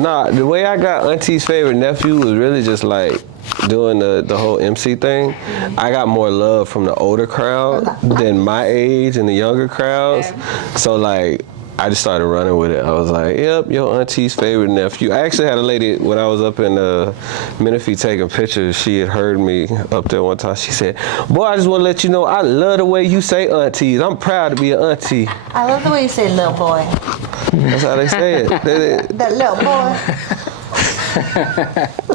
Nah, the way I got Auntie's favorite nephew was really just like doing the whole MC thing. I got more love from the older crowd than my age and the younger crowds. So like, I just started running with it. I was like, yep, your Auntie's favorite nephew. I actually had a lady, when I was up in Menifee taking pictures, she had heard me up there one time. She said, boy, I just want to let you know, I love the way you say aunties. I'm proud to be an auntie. I love the way you say little boy. That's how they say it. That little boy.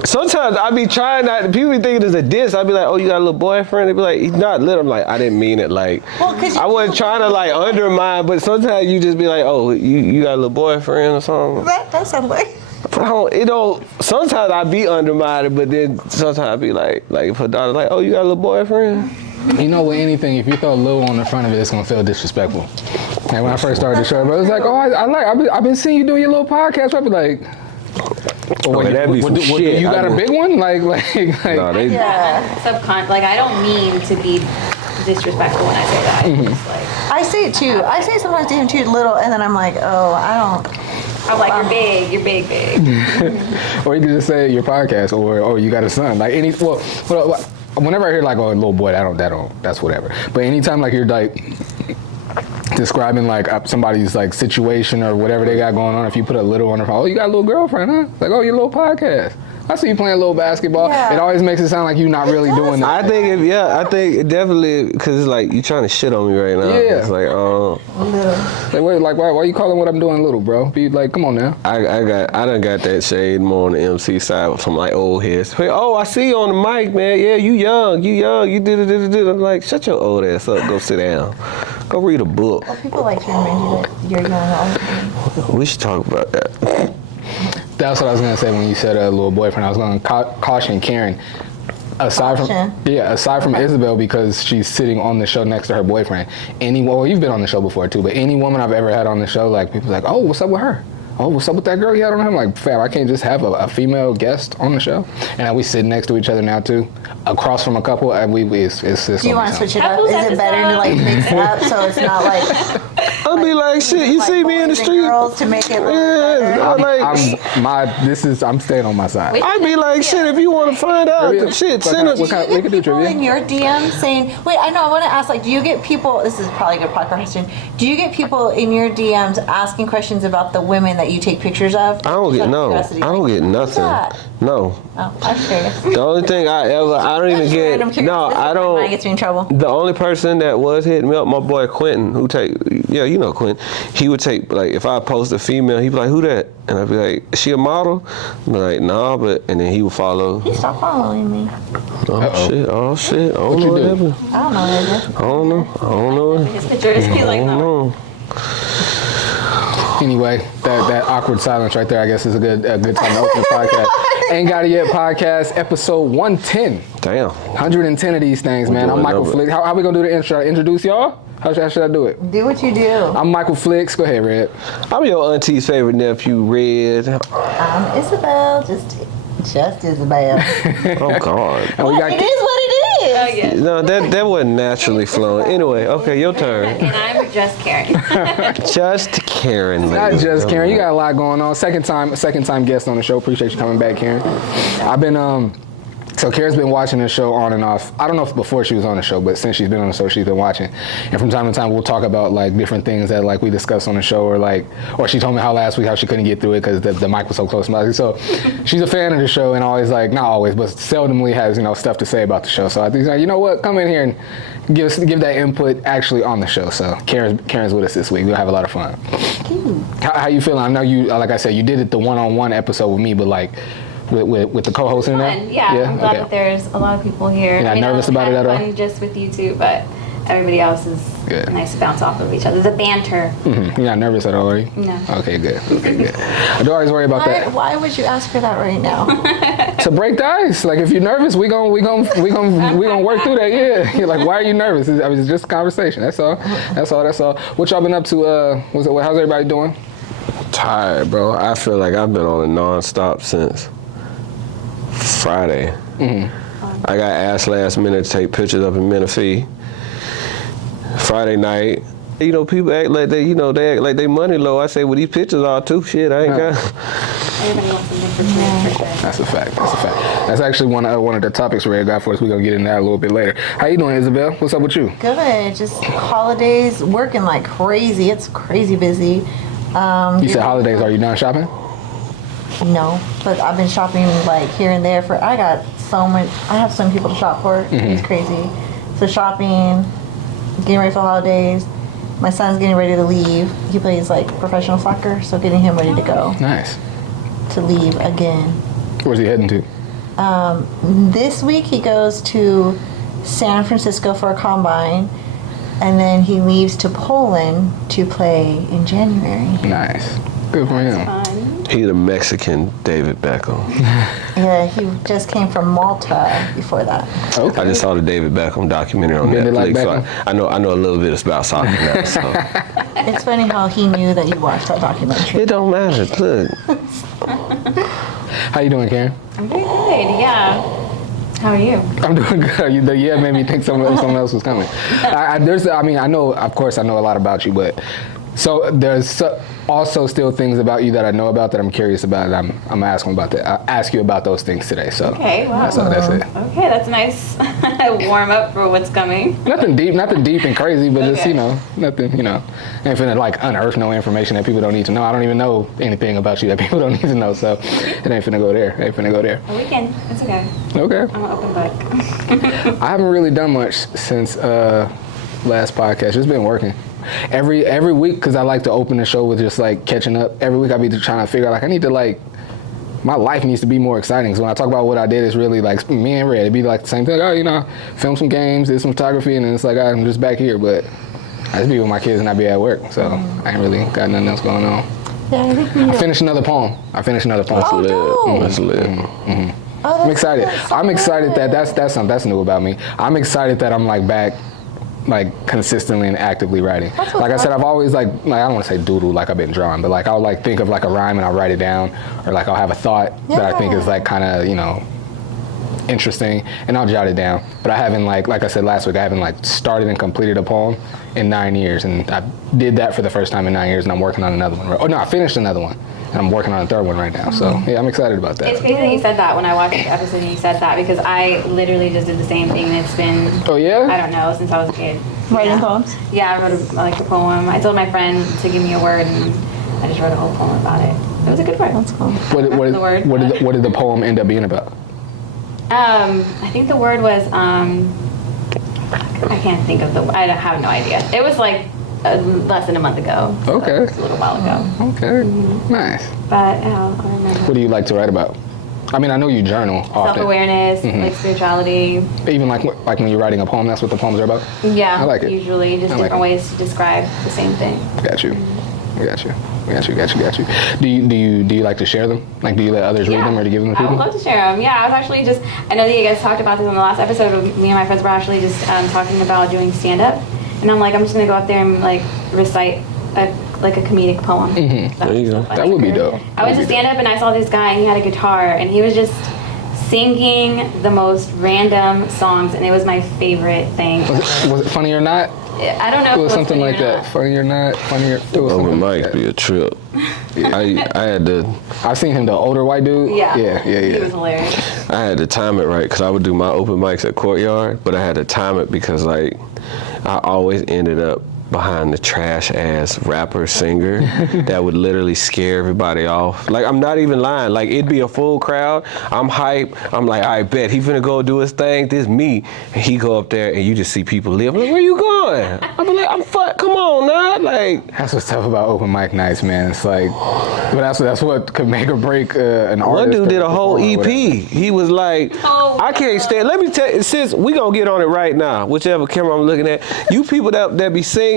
Sometimes I be trying not, people be thinking it's a diss. I be like, oh, you got a little boyfriend? They be like, he's not little. I'm like, I didn't mean it like, I wasn't trying to like undermine, but sometimes you just be like, oh, you got a little boyfriend or something. That sounds like. Sometimes I be undermined, but then sometimes I be like if her daughter like, oh, you got a little boyfriend? You know, with anything, if you throw a little on the front of it, it's gonna feel disrespectful. And when I first started the show, but it was like, oh, I've been seeing you do your little podcast. I'd be like, that'd be some shit. You got a big one? Like no, like I don't mean to be disrespectful when I say that. I say it too. I say sometimes to him too little, and then I'm like, oh, I'm like, you're big. Or you can just say your podcast, or oh, you got a son. Like whenever I hear like, oh, little boy, that's whatever. But anytime like you're like describing like somebody's like situation or whatever they got going on, if you put a little on their phone, oh, you got a little girlfriend, huh? Like, oh, your little podcast. I see you playing a little basketball. Yeah. It always makes it sound like you're not really doing that. I think it definitely, because it's like, you trying to shit on me right now. Yeah. It's like, why you calling what I'm doing little, bro? Be like, come on now. I done got that shade more on the MC side from like old heads. Hey, oh, I see you on the mic, man. Yeah, you young, you did it. I'm like, shut your old ass up, go sit down. Go read a book. Well, people like to remind you that you're young all the time. We should talk about that. That's what I was gonna say when you said a little boyfriend. I was gonna caution Karen. Aside from Isabel, because she's sitting on the show next to her boyfriend. You've been on the show before too, but any woman I've ever had on the show, like people like, oh, what's up with her? Oh, what's up with that girl you had on him? Like, fam, I can't just have a female guest on the show. And we sit next to each other now too, across from a couple, and it's Do you want to switch it up? Is it better to like mix it up so it's not like? I'll be like, shit, you see me in the street? Girls to make it I'm staying on my side. I'd be like, shit, if you want to find out, shit, send us. Do you get people in your DM saying, wait, I want to ask, like, do you get people, this is probably a good podcast question, do you get people in your DMs asking questions about the women that you take pictures of? I don't get nothing. No. Oh, I'm curious. The only thing I don't even get, I don't. Gets me in trouble. The only person that was hitting me up, my boy Quentin, who you know Quentin, he would take, like, if I post a female, he'd be like, who that? And I'd be like, is she a model? I'd be like, nah, and then he would follow. He stopped following me. Oh shit. I don't know what happened. I don't know what happened. I don't know. His pictures, he's like, no. Anyway, that awkward silence right there, I guess, is a good time to open the podcast. Ain't Got It Yet podcast, episode 110. Damn. 110 of these things, man. I'm Michael Flicks. How we gonna do the intro? Introduce y'all? How should I do it? Do what you do. I'm Michael Flicks. Go ahead, Red. I'm your auntie's favorite nephew, Red. I'm Isabel, just Isabel. Oh, God. It is what it is. Oh, yeah. No, that wasn't naturally flowing. Anyway, okay, your turn. And I'm just Karen. Just Karen. Not just Karen. You got a lot going on. Second time guest on the show. Appreciate you coming back, Karen. I've been So Karen's been watching the show on and off. I don't know if before she was on the show, but since she's been on the show, she's been watching. And from time to time, we'll talk about like different things that like we discussed on the show, or she told me how last week how she couldn't get through it because the mic was so close to my. So she's a fan of the show and always like, not always, but seldomly has stuff to say about the show. So I think you know what, come in here and give that input actually on the show. So Karen's with us this week. We'll have a lot of fun. How you feeling? I know you, like I said, you did it the one-on-one episode with me, but like. With the co-host in there? Yeah, I'm glad that there's a lot of people here. You're not nervous about it at all? Just with you two, but everybody else is nice to bounce off of each other. The banter. Mm-hmm. You're not nervous at all, are you? No. Okay, good. I do always worry about that. Why would you ask for that right now? To break the ice. Like if you're nervous, we gonna work through that. Yeah. You're like, why are you nervous? It's just a conversation. That's all. What y'all been up to? How's everybody doing? Tired, bro. I feel like I've been on a non-stop since Friday. Mm-hmm. I got asked last minute to take pictures up in Menifee. Friday night, people act like they act like they money low. I say, well, these pictures are too. Shit, I ain't got. Everybody wants something for free, for sure. That's a fact. That's a fact. That's actually one of the topics Ray got for us. We're gonna get into that a little bit later. How you doing, Isabel? What's up with you? Good. Just holidays, working like crazy. It's crazy busy. You said holidays. Are you done shopping? No, but I've been shopping like here and there for. I have so many people to shop for. It's crazy. So shopping, getting ready for holidays. My son's getting ready to leave. He plays like professional soccer, so getting him ready to go Nice. to leave again. Where's he heading to? This week he goes to San Francisco for a combine, and then he leaves to Poland to play in January. Nice. Good for him. Fun. He the Mexican David Beckham. Yeah, he just came from Malta before that. Okay. I just saw the David Beckham documentary on Been it Netflix, like so Beckham? I know a little bit about soccer now. So It's funny how he knew that you watched that documentary. it don't matter. Look, How you doing, Karen? I'm doing good, yeah. How are you? I'm doing good. The yeah made me think someone else was coming. I know, of course, I know a lot about you, but so there's also still things about you that I know about that I'm curious about. And I'm asking about that. I'll ask you about those things today. So Okay, wow. that's all. That's it. Okay, that's a nice warm up for what's coming. Nothing deep and crazy, but just Okay. nothing. Ain't finna like unearth no information that people don't need to know. I don't even know anything about you that people don't need to know. So it ain't finna go there. A weekend, it's okay. Okay. I'm an open book. I haven't really done much since last podcast. Just been working. Every week, because I like to open the show with just like catching up. Every week I be trying to figure out like I need to like my life needs to be more exciting. So when I talk about what I did, it's really like me and Red. It'd be like the same thing. Film some games, did some photography, and then it's like I'm just back here. But I just be with my kids and I be at work, so I ain't really got nothing else going on. Yeah, I think we I finished another poem. Oh, dope. That's lit. Oh, I'm excited. that's so I'm excited good. that that's new about me. I'm excited that I'm like back, like consistently and actively writing. That's what's Like I said, awesome. I've always like I don't want to say doodle like I've been drawing, but like I'll like think of like a rhyme and I'll write it down, or like I'll have a thought that I think is Yeah. like kind of interesting, and I'll jot it down. But I haven't like I said last week, I haven't like started and completed a poem in 9 years, and I did that for the first time in 9 years, and I'm working on another one. Oh no, I finished another one, and I'm working on a third one right now. So yeah, I'm excited about that. It's crazy that you said that when I watched the episode and you said that, because I literally just did the same thing, and it's been, Oh yeah? I don't know, since I was a kid. Writing Yeah. poems? Yeah, I wrote a poem. I told my friend to give me a word, and I just wrote a whole poem about it. It was a good word. That's cool. The word. What did the poem end up being about? I think the word was, I can't think of I have no idea. It was like less than a month ago. So Okay. it was a little while ago. Okay, nice. But I'll remember. What do you like to write about? I mean, I know you journal often. Self-awareness, like spirituality. Even like when you're writing a poem, that's what the poems are about? Yeah, I like it. usually just I like different it. ways to describe the same thing. Got you. Do you like to share them? Like, do you let others read them or do you give them to I would people? love to share them. Yeah, I was actually I know that you guys talked about this in the last episode. Me and my friends were actually just talking about doing stand-up. And I'm like, I'm just going to go out there and like recite a comedic poem. There you go. That would be dope. I went to stand up and I saw this guy and he had a guitar and he was just singing the most random songs, and it was my favorite thing. Was it funny or not? I don't know if It was something funny like or that. not. Funny or not? Funnier. It was Open something like mic that. be a trip. I had to I've seen him, the older white dude. Yeah. Yeah. He was hilarious. I had to time it right because I would do my open mics at Courtyard, but I had to time it because like I always ended up behind the trash ass rapper singer that would literally scare everybody off. Like, I'm not even lying. Like, it'd be a full crowd. I'm hype. I'm like, I bet he finna go do his thing. This me. And he go up there and you just see people leave. I'm like, where you going? I'm like, come on, nah. Like, That's what's tough about open mic nights, man. It's like, but that's what could make or break an artist. one dude or did a whole performer or EP. whatever. He was like, Oh, I can't stand. Let me tell you, since we gonna get on it right now, whichever camera I'm looking at, you people that be singing,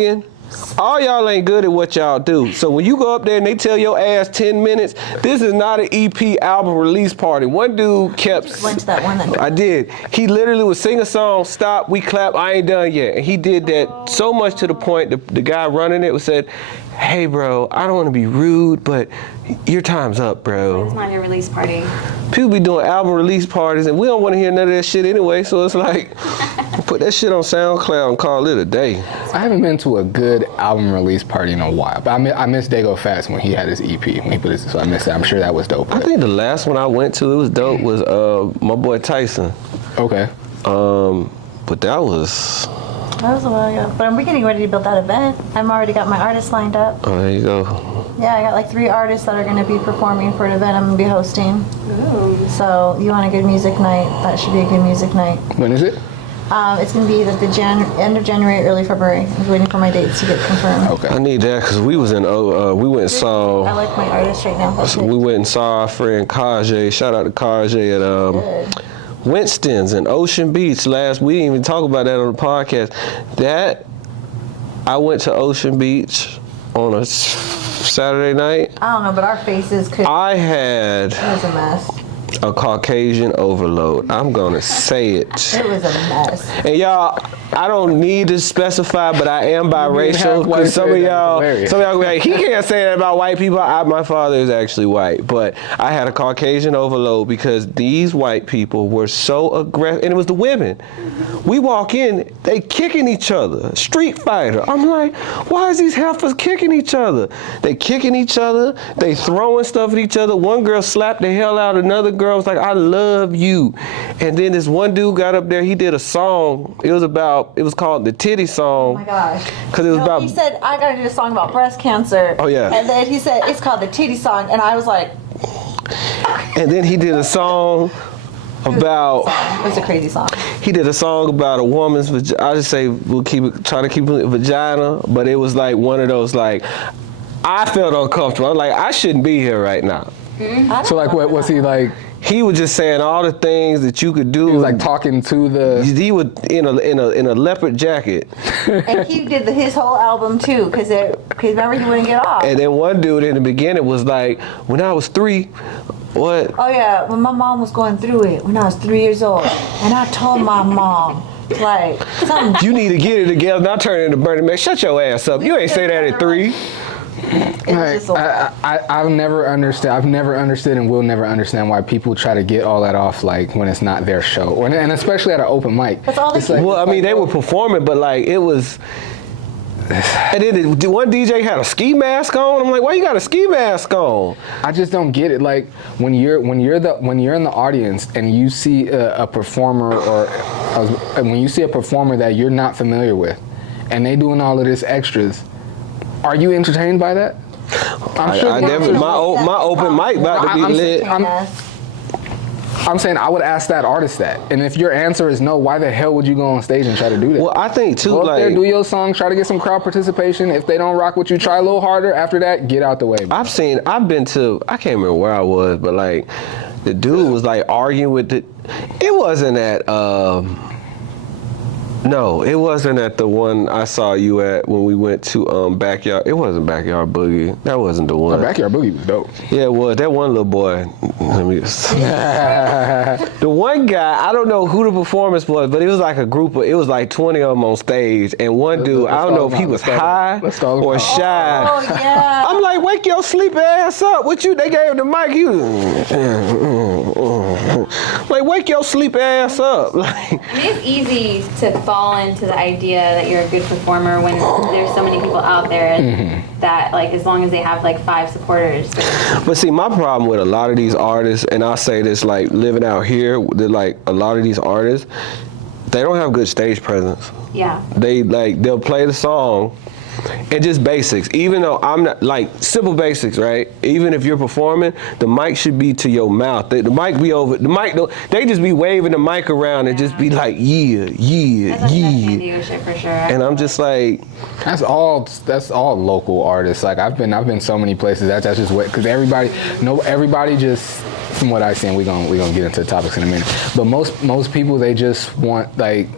all y'all ain't good at what y'all do. So when you go up there and they tell your ass 10 minutes, this is not an EP album release party. One dude kept. Went to that one that I did. He literally would sing a song, stop, we clap, I ain't done yet. And he did that so much to the point the guy running it said, hey bro, I don't want to be rude, but your time's up, bro. It's not your release party. People be doing album release parties and we don't want to hear none of that shit anyway, so it's like, Put that shit on SoundCloud and call it a day. I haven't been to a good album release party in a while, but I missed Dago Fast when he had his EP. When he put his, so I missed that. I'm sure that was dope. I think the last one I went to, it was dope, was my boy Tyson. Okay. But that was... That was a while ago. But we're getting ready to build that event. I've already got my artists lined up. Oh, there you go. Yeah, I got like 3 artists that are going to be performing for an event I'm going to be hosting. Ooh. So you want a good music night, that should be a good music night. When is it? It's going to be at the end of January, early February. I was waiting for my dates to get confirmed. Okay. I need that because we was in, we went and I saw, like my artists right now. so we went and saw our friend Kajay. Shout out to Kajay at Good. Winston's in Ocean Beach last. We didn't even talk about that on the podcast. I went to Ocean Beach on a Saturday night. I don't know, but our faces could. I had It was a mess. a Caucasian overload. I'm gonna say it. It was a mess. And y'all, I don't need to specify, but I am biracial. half white, Because some of that's y'all hilarious. be like, he can't say that about white people. My father is actually white, but I had a Caucasian overload because these white people were so aggressive, and it was the women. We walk in, they kicking each other, street fighter. I'm like, why is these heifers kicking each other? They kicking each other, they throwing stuff at each other. One girl slapped the hell out of another girl, was like, I love you. And then this one dude got up there, he did a song. It was called the Titty Song. Oh my gosh. Because it was about, He said, I gotta do a song about breast cancer. Oh, yeah. And then he said, it's called the Titty Song. And I was like, and then he did a song about, it was a crazy song. he did a song about a woman's vagina. I just say try to keep it vagina, but it was like one of those like, I felt uncomfortable. I'm like, I shouldn't be here right now. So like, what was he like? He was just saying all the things that you could do. He was like talking to the. He was in a leopard jacket. And he did his whole album too, because remember he wouldn't get off. And then one dude in the beginning was like, when I was 3, what? Oh yeah, when my mom was going through it when I was 3 years old, and I told my mom, like, something. You need to get it together. Not turn into Bernie Mac. Shut your ass up. You ain't say that at 3. It was just I've never understood and will never understand why people try to get all that off like when it's not their show, and especially at an open mic. That's all they It's can- Well, I mean, they were performing, but like it was. And then one DJ had a ski mask on. I'm like, why you got a ski mask on? I just don't get it. Like when you're in the audience and you see a performer when you see a performer that you're not familiar with, and they doing all of this extras, are you entertained by that? I'm sure I the definitely answer- my open mic about to be lit. I'm saying I would ask that artist that, and if your answer is no, why the hell would you go on stage and try to do that? Well, I think too, Go up there, like do your song, try to get some crowd participation. If they don't rock with you, try a little harder. After that, get out the way. I've been to, I can't remember where I was, but like the dude was like arguing with it wasn't at no, it wasn't at the one I saw you at when we went to Backyard. It wasn't Backyard Boogie. That wasn't the one. Backyard Boogie was dope. Yeah, it was. That one little boy. The one guy, I don't know who the performance was, but it was like a group of, it was like 20 of them on stage. And one dude, I don't know if he was high or shy. Oh yeah. I'm like, wake your sleepy ass up. What you, they gave him the mic. He was, like, wake your sleepy ass up. Like, It is easy to fall into the idea that you're a good performer when there's so many people out there that, like, as long as they have like 5 supporters. but see, my problem with a lot of these artists, and I say this like living out here, that like a lot of these artists, they don't have good stage presence. Yeah. They'll play the song and just basics. Even though I'm not, like, simple basics, right? Even if you're performing, the mic should be to your mouth. The mic be over, they just be waving the mic around and just be like, yeah, That's like yeah. San Diego shit for sure. And I'm just like, That's all local artists. Like I've been so many places. That's just what, because everybody just, from what I see, and we gonna get into the topics in a minute. But most people, they just want, like,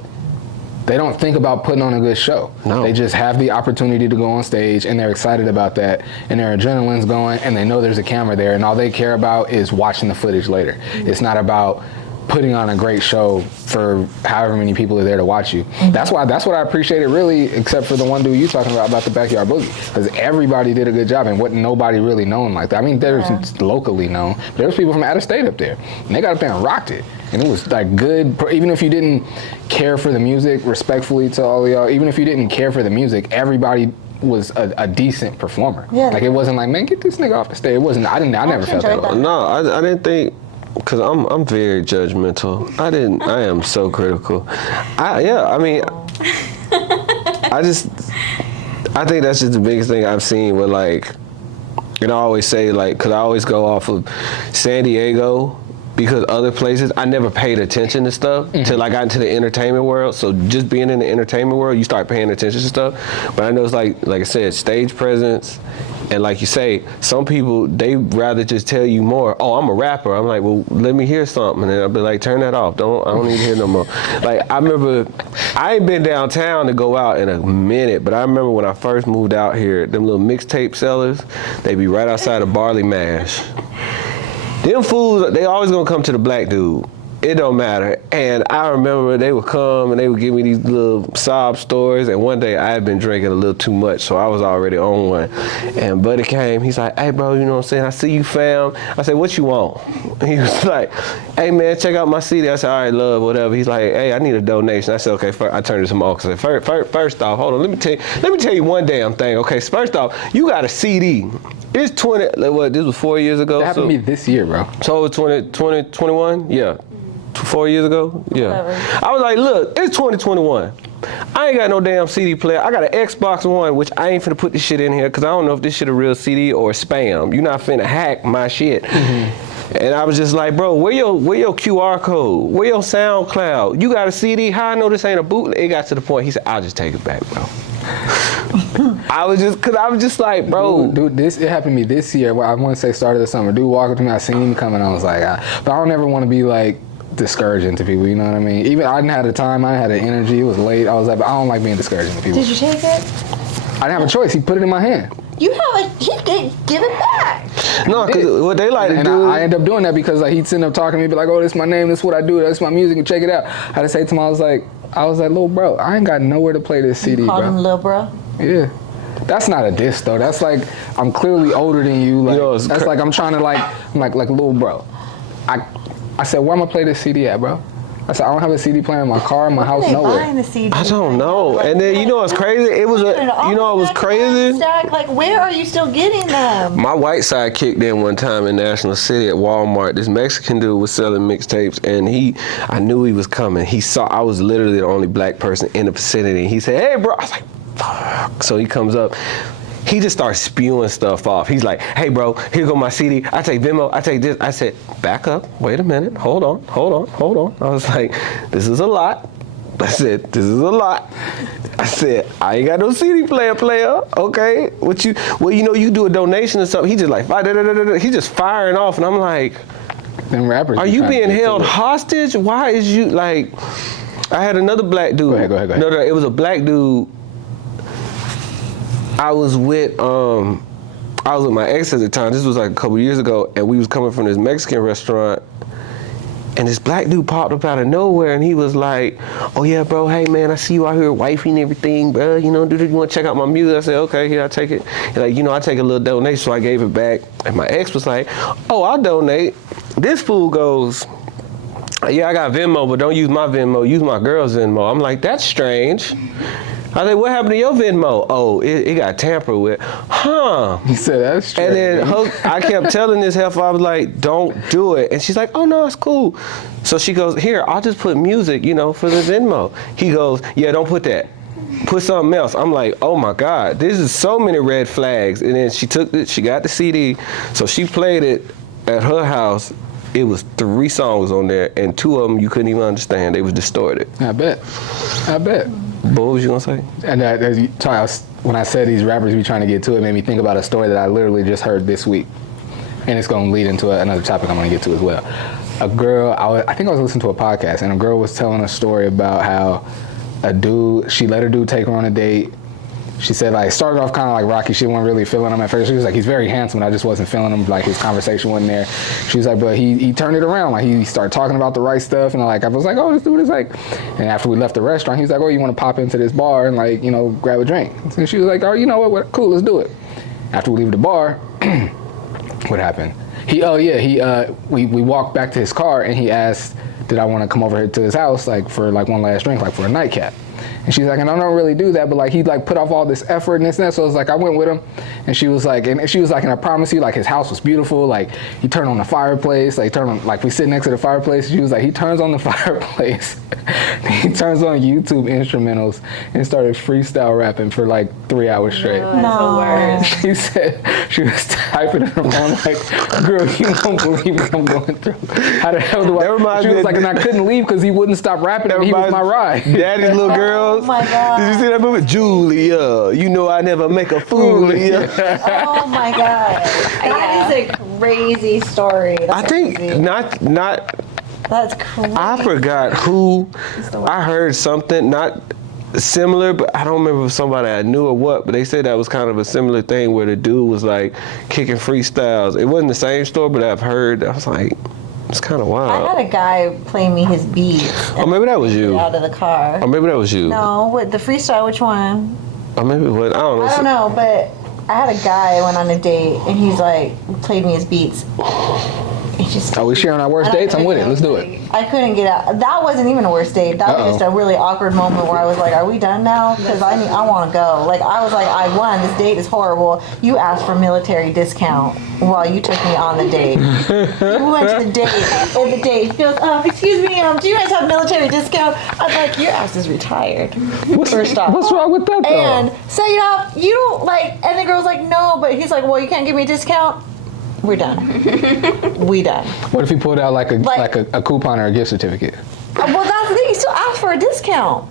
they don't think about putting on a good show. No. They just have the opportunity to go on stage, and they're excited about that, and their adrenaline's going, and they know there's a camera there, and all they care about is watching the footage later. It's not about putting on a great show for however many people are there to watch you. That's what I appreciated really, except for the one dude you talking about the Backyard Boogie, because everybody did a good job and wasn't nobody really known like that. I mean, there's locally known, but there was people from out of state up there, and they got up there and rocked it. And it was like good, even if you didn't care for the music, respectfully to all of y'all, even if you didn't care for the music, everybody was a decent performer. Yeah. Like it wasn't like, man, get this nigga off the stage. It wasn't, I never felt that. enjoyed that. No, I didn't think, because I'm very judgmental. I am so critical. I think that's just the biggest thing I've seen with like, and I always say like, because I always go off of San Diego, because other places, I never paid attention to stuff until I got into the entertainment world. So just being in the entertainment world, you start paying attention to stuff. But I know it's like I said, stage presence. And like you say, some people, they rather just tell you more. Oh, I'm a rapper. I'm like, well, let me hear something. And then I'll be like, turn that off. I don't need to hear no more. Like, I remember, I ain't been downtown to go out in a minute, but I remember when I first moved out here, them little mixtape sellers, they be right outside of Barley Mash. Them fools, they always gonna come to the black dude. It don't matter. And I remember they would come and they would give me these little sob stories. And one day I had been drinking a little too much, so I was already on one. And Buddy came, he's like, hey bro, you know what I'm saying? I see you, fam. I said, what you want? He was like, hey man, check out my CD. I said, all right, love, whatever. He's like, hey, I need a donation. I said, okay, I turned to him off. I said, first off, hold on, let me tell you one damn thing. Okay, first off, you got a CD. It's 20, what, this was 4 years ago? That happened to me this year, bro. So it was 2021? Yeah. 4 years ago? Yeah. Whatever. I was like, look, it's 2021. I ain't got no damn CD player. I got an Xbox One, which I ain't finna put this shit in here because I don't know if this shit a real CD or spam. You not finna hack my shit. And I was just like, bro, where your QR code? Where your SoundCloud? You got a CD? How I know this ain't a bootleg? It got to the point, he said, I'll just take it back, bro. I was just like, bro. Dude, it happened to me this year. Well, I want to say start of the summer. Dude walked up to me, I seen him coming, I was like, but I don't ever want to be like, discouraging to people, you know what I mean? Even I didn't have the time, I didn't have the energy, it was late. I was like, but I don't like being discouraging to people. Did you take it? I didn't have a choice. He put it in my hand. You have give it back. No, because what they like to do. I end up doing that because like he'd sitting up talking to me, be like, oh, this is my name, this is what I do, that's my music, and check it out. I had to say to him, I was like, little bro, I ain't got nowhere to play this CD, Call him bro. little bro. Yeah. That's not a diss though. That's like I'm clearly older than you. Like that's like I'm trying to I'm like little bro. I said, where am I play this CD at, bro? I said, I don't have a CD player in my car, in my house, nowhere. Buying the CD? I don't know. And then you know what's crazy? It was it was crazy. Like, where are you still getting them? My white side kicked in one time in National City at Walmart. This Mexican dude was selling mixtapes, and I knew he was coming. I was literally the only black person in the vicinity. He said, hey, bro. I was like, fuck. So he comes up. He just starts spewing stuff off. He's like, hey, bro, here go my CD. I take Venmo. I take this. I said, back up. Wait a minute. Hold on. I was like, this is a lot. I said, this is a lot. I said, I ain't got no CD player. Okay. You do a donation or something. He just like, he's just firing off. And I'm like, them rappers. Are you being held hostage? Why is you like, I had another black dude. Go ahead. No, it was a black dude. I was with my ex at the time. This was like a couple years ago, and we was coming from this Mexican restaurant, and this black dude popped up out of nowhere, and he was like, "Oh yeah, bro, hey man, I see you out here wifey and everything, bro. You know, do you want to check out my music?" I said, "Okay, here, I take it." And like, I take a little donation, so I gave it back, and my ex was like, "Oh, I'll donate." This fool goes, "Yeah, I got Venmo, but don't use my Venmo. Use my girl's Venmo." I'm like, "That's strange." I said, what happened to your Venmo? Oh, it got tampered with. Huh. He said, that's strange. And then I kept telling this heifer, I was like, don't do it. And she's like, oh, no, it's cool. So she goes, here, I'll just put music, for the Venmo. He goes, yeah, don't put that. Put something else. I'm like, oh, my God. This is so many red flags. And then she took it. She got the CD. So she played it at her house. It was 3 songs on there, and 2 of them you couldn't even understand. They was distorted. I bet. What was you gonna say? And when I said these rappers be trying to get to it, made me think about a story that I literally just heard this week, and it's gonna lead into another topic I'm gonna get to as well. A girl, I think I was listening to a podcast, and a girl was telling a story about how she let her dude take her on a date, she said like it started off kind of like rocky. She wasn't really feeling him at first. She was like, he's very handsome, and I just wasn't feeling him. Like his conversation wasn't there. She was like, but he turned it around. Like he started talking about the right stuff, and like I was like, oh, this dude is like. And after we left the restaurant, he was like, oh, you want to pop into this bar and like grab a drink? And she was like, oh, you know what? Cool, let's do it. After we leave the bar, what happened? We walked back to his car, and he asked, did I want to come over here to his house like for like one last drink, like for a nightcap? And she's like, and I don't really do that, but like he like put off all this effort and this and that. So it's like I went with him, and she was like, and I promise you, like his house was beautiful. Like he turned on the fireplace, like we sit next to the fireplace. She was like, he turns on the fireplace, he turns on YouTube instrumentals and started freestyle rapping for like 3 hours straight. No, that's the worst. She said she was typing in her phone like, girl, you don't believe what I'm going through. How the hell do I? She was like, and I couldn't leave because he wouldn't stop rapping, and he was my ride. Daddy's little girls. Oh my God. Did you see that movie? Julia, you know I never make a fool of you. Oh my God. That is a crazy story. That's I think crazy. not. That's crazy. I forgot who. I heard something not similar, but I don't remember if somebody I knew or what. But they said that was kind of a similar thing where the dude was like kicking freestyles. It wasn't the same story, but I've heard. I was like, it's kind of wild. I had a guy play me his beats. Or maybe that was you. Out of the car. Or maybe that was you. No, what the freestyle? Which one? Or maybe what? I don't know. I don't know, but I had a guy I went on a date, and he's like played me his beats. It's just. Are we sharing our worst dates? I'm with it. Let's do it. I couldn't get out. That wasn't even a worst date. That was just a really awkward moment where I was like, "Are we done now?" Because I want to go. Like I was like, "I won. This date is horrible. You asked for military discount while you took me on the date. You went to the date, and the date he goes, excuse me, do you guys have military discount?" I was like, "Your ass is retired." First off, What's wrong with that though? and second off, you don't like. And the girl's like, "No," but he's like, "Well, you can't give me a discount." We're done. We done. What if he pulled out like a coupon or a gift certificate? Well, that's the thing. You still asked for a discount,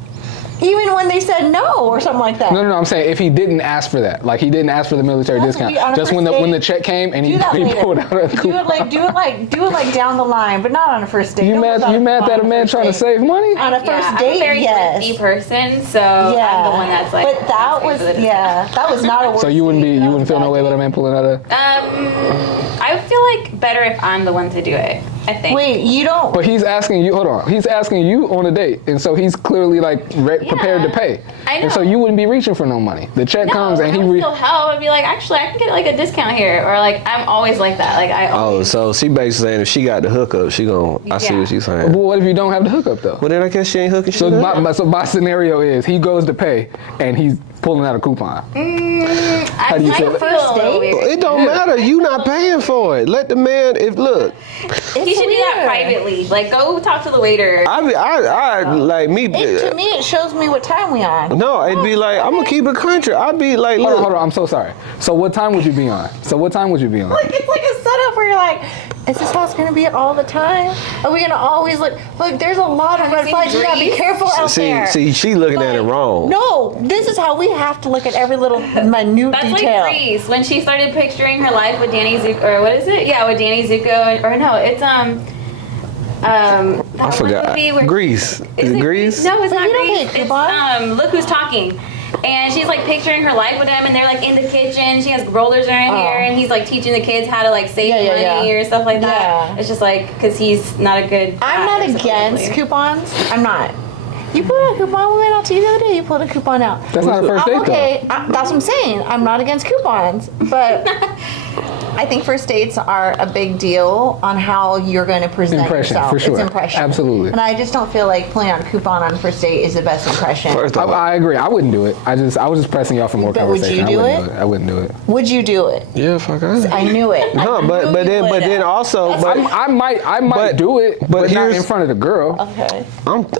even when they said no or something like that. No. I'm saying if he didn't ask for that, like he didn't ask for the military That's discount, on a just first when date, the check came and he do that later. pulled out a Do coupon. it like down the line, but not on a first date. You Don't mad? put You mad on that a man first trying to date. save money? On a first I'm a date? very Yes. thrifty person, so Yeah. I'm the one that's like. But that was that was not a worst So you wouldn't date. That was feel a no bad way about a date. man pulling out a. I feel like better if I'm the one to do it. I think. Wait, you don't. But he's asking you. Hold on. He's asking you on a date, and so he's clearly like prepared to pay. I know. And so you wouldn't be reaching for no money. The check comes and I he. would still help. I'd be like, actually, I can get like a discount here, or like I'm always like that. Like I. Oh, Always, so she basically saying if she got the hookup, she gon' I see Yeah. what she's saying. But what if you don't have the hookup though? Well, then I guess she ain't hooking shit So up. my scenario is he goes to pay and he's pulling out a coupon. I do you might feel? feel First a little date? weird. It don't matter. You not paying for it. Let the man. Look, He should do that weird. privately. Like go talk to the waiter. I like me. To me, it shows me what time we on. No, it'd be like I'm gonna keep it country. I'd be like, Hold look. on. I'm so sorry. So what time would you be on? It's like a setup where you're like, is this how it's gonna be all the time? Are we gonna always look? There's a lot of Have you red seen flags. You gotta be Grease? careful out there. See, she looking at it wrong. No, this is how we have to look at every little minute That's detail. like Grease when she started picturing her life with Danny Zuko, or what is it? Yeah, with Danny Zuko, or no, it's I forgot. Grease. Is it Grease? No, it's But not you don't Grease. pay It's coupon. Look Who's Talking. And she's like picturing her life with him, and they're like in the kitchen. She has rollers in her hair, and he's like teaching the kids how to like save money or stuff like that. Yeah. It's just like because he's not a good. I'm not actor, against supposedly. coupons. I'm not. You put a coupon. We went out to eat the other day. You put a coupon out. That's not a first I'm date okay. That's what I'm saying. I'm not against coupons, but I think first dates are a big deal on how you're going to present Impression, yourself. for sure. It's impression. Absolutely. And I just don't feel like pulling out a coupon on a first date is the best impression. First though. off, I agree. I wouldn't do it. I was just pressing y'all for more But would conversation. you do I wouldn't do it. Would you do it? yeah, fuck I. I knew it. No, I but knew you would. then also, I might But- do it, but but not here's- in front of the girl. Okay.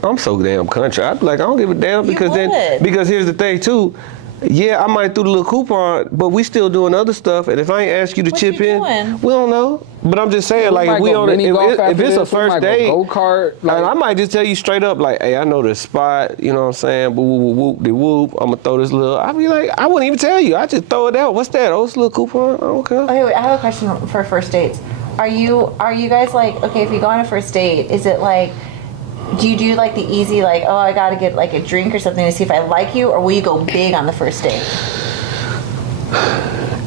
I'm so damn country. I'd be like, I don't give a damn because would. because here's the thing too. Yeah, I might do the little coupon, but we still doing other stuff. And if I ain't ask you to What chip you in, doing? we don't know. But I'm just saying, like, might if we go on mini golf if after it's a this, we first might go date, go-kart, like- I might just tell you straight up, like, hey, I know this spot. You know what I'm saying? Whoop, whoop, whoop, de whoop. I'm gonna throw this little. I'd be like, I wouldn't even tell you. I just throw it out. What's that? Oh, it's a little coupon. I don't care. Okay, wait, I have a question for first dates. Are you guys like, okay, if you go on a first date, is it like do you do like the easy, like, oh, I gotta get like a drink or something to see if I like you, or will you go big on the first date?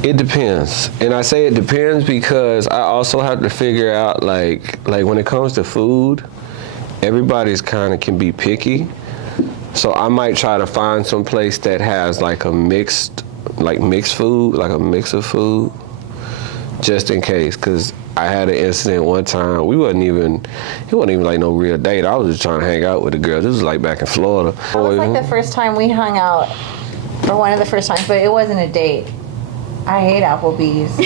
It depends, and I say it depends because I also have to figure out like when it comes to food, everybody's kind of can be picky. So I might try to find some place that has like a mixed food, like a mix of food, just in case. Cause I had an incident one time. It wasn't even like no real date. I was just trying to hang out with the girl. This was like back in Florida. That was like the first time we hung out, or one of the first times, but it wasn't a date. I hate Applebee's.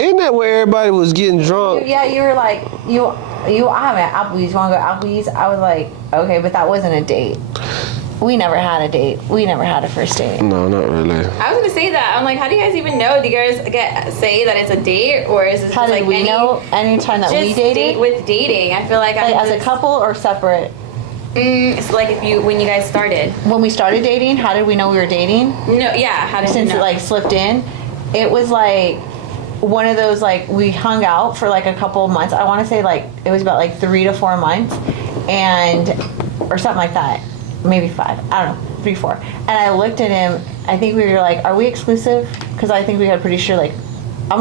Isn't that where everybody was getting drunk? Yeah, you were like, I'm at Applebee's. You want to go to Applebee's? I was like, okay, but that wasn't a date. We never had a date. We never had a first date. No, not really. I was gonna say that. I'm like, how do you guys even know? Do you guys say that it's a date, or is it How just did like we know anytime that we just dated? date with dating? I feel like As a couple or separate? It's like when you guys started. When we started dating, how did we know we were dating? No, yeah. How did Since you know? it like slipped in, it was like one of those, like, we hung out for like a couple of months. I want to say like it was about like 3 to 4 months, and or something like that, maybe 5. I don't know, 3, 4. And I looked at him. I think we were like, "Are we exclusive?" Because I think we had pretty sure like, I'm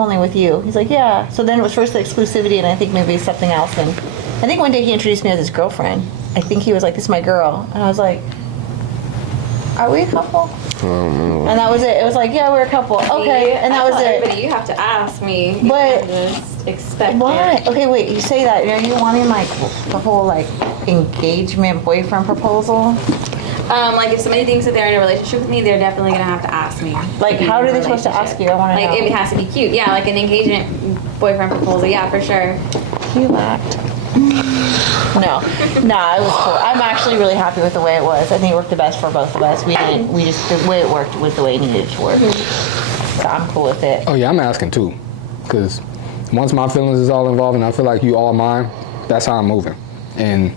only with you. He's like, "Yeah." So then it was first the exclusivity, and I think maybe something else. And I think one day he introduced me as his girlfriend. I think he was like, "This is my girl," and I was like, "Are we a couple?" And that was it. It was like, "Yeah, we're a couple." Okay, and that was it. Everybody, you have to ask me. You But- can't just expect Why? it. Okay, wait. You say that. Are you wanting like the whole like engagement boyfriend proposal? Like if somebody thinks that they're in a relationship with me, they're definitely gonna have to ask me. Like, how are they supposed to ask you? I want to Like know. it has to be cute. Yeah, like an engagement boyfriend proposal. Yeah, for sure. You laughed. No, nah, it was cool. I'm actually really happy with the way it was. I think it worked the best for both of us. We just the way it worked was the way it needed to work. So I'm cool with it. Oh yeah, I'm asking too, because once my feelings is all involved and I feel like you all mine, that's how I'm moving, and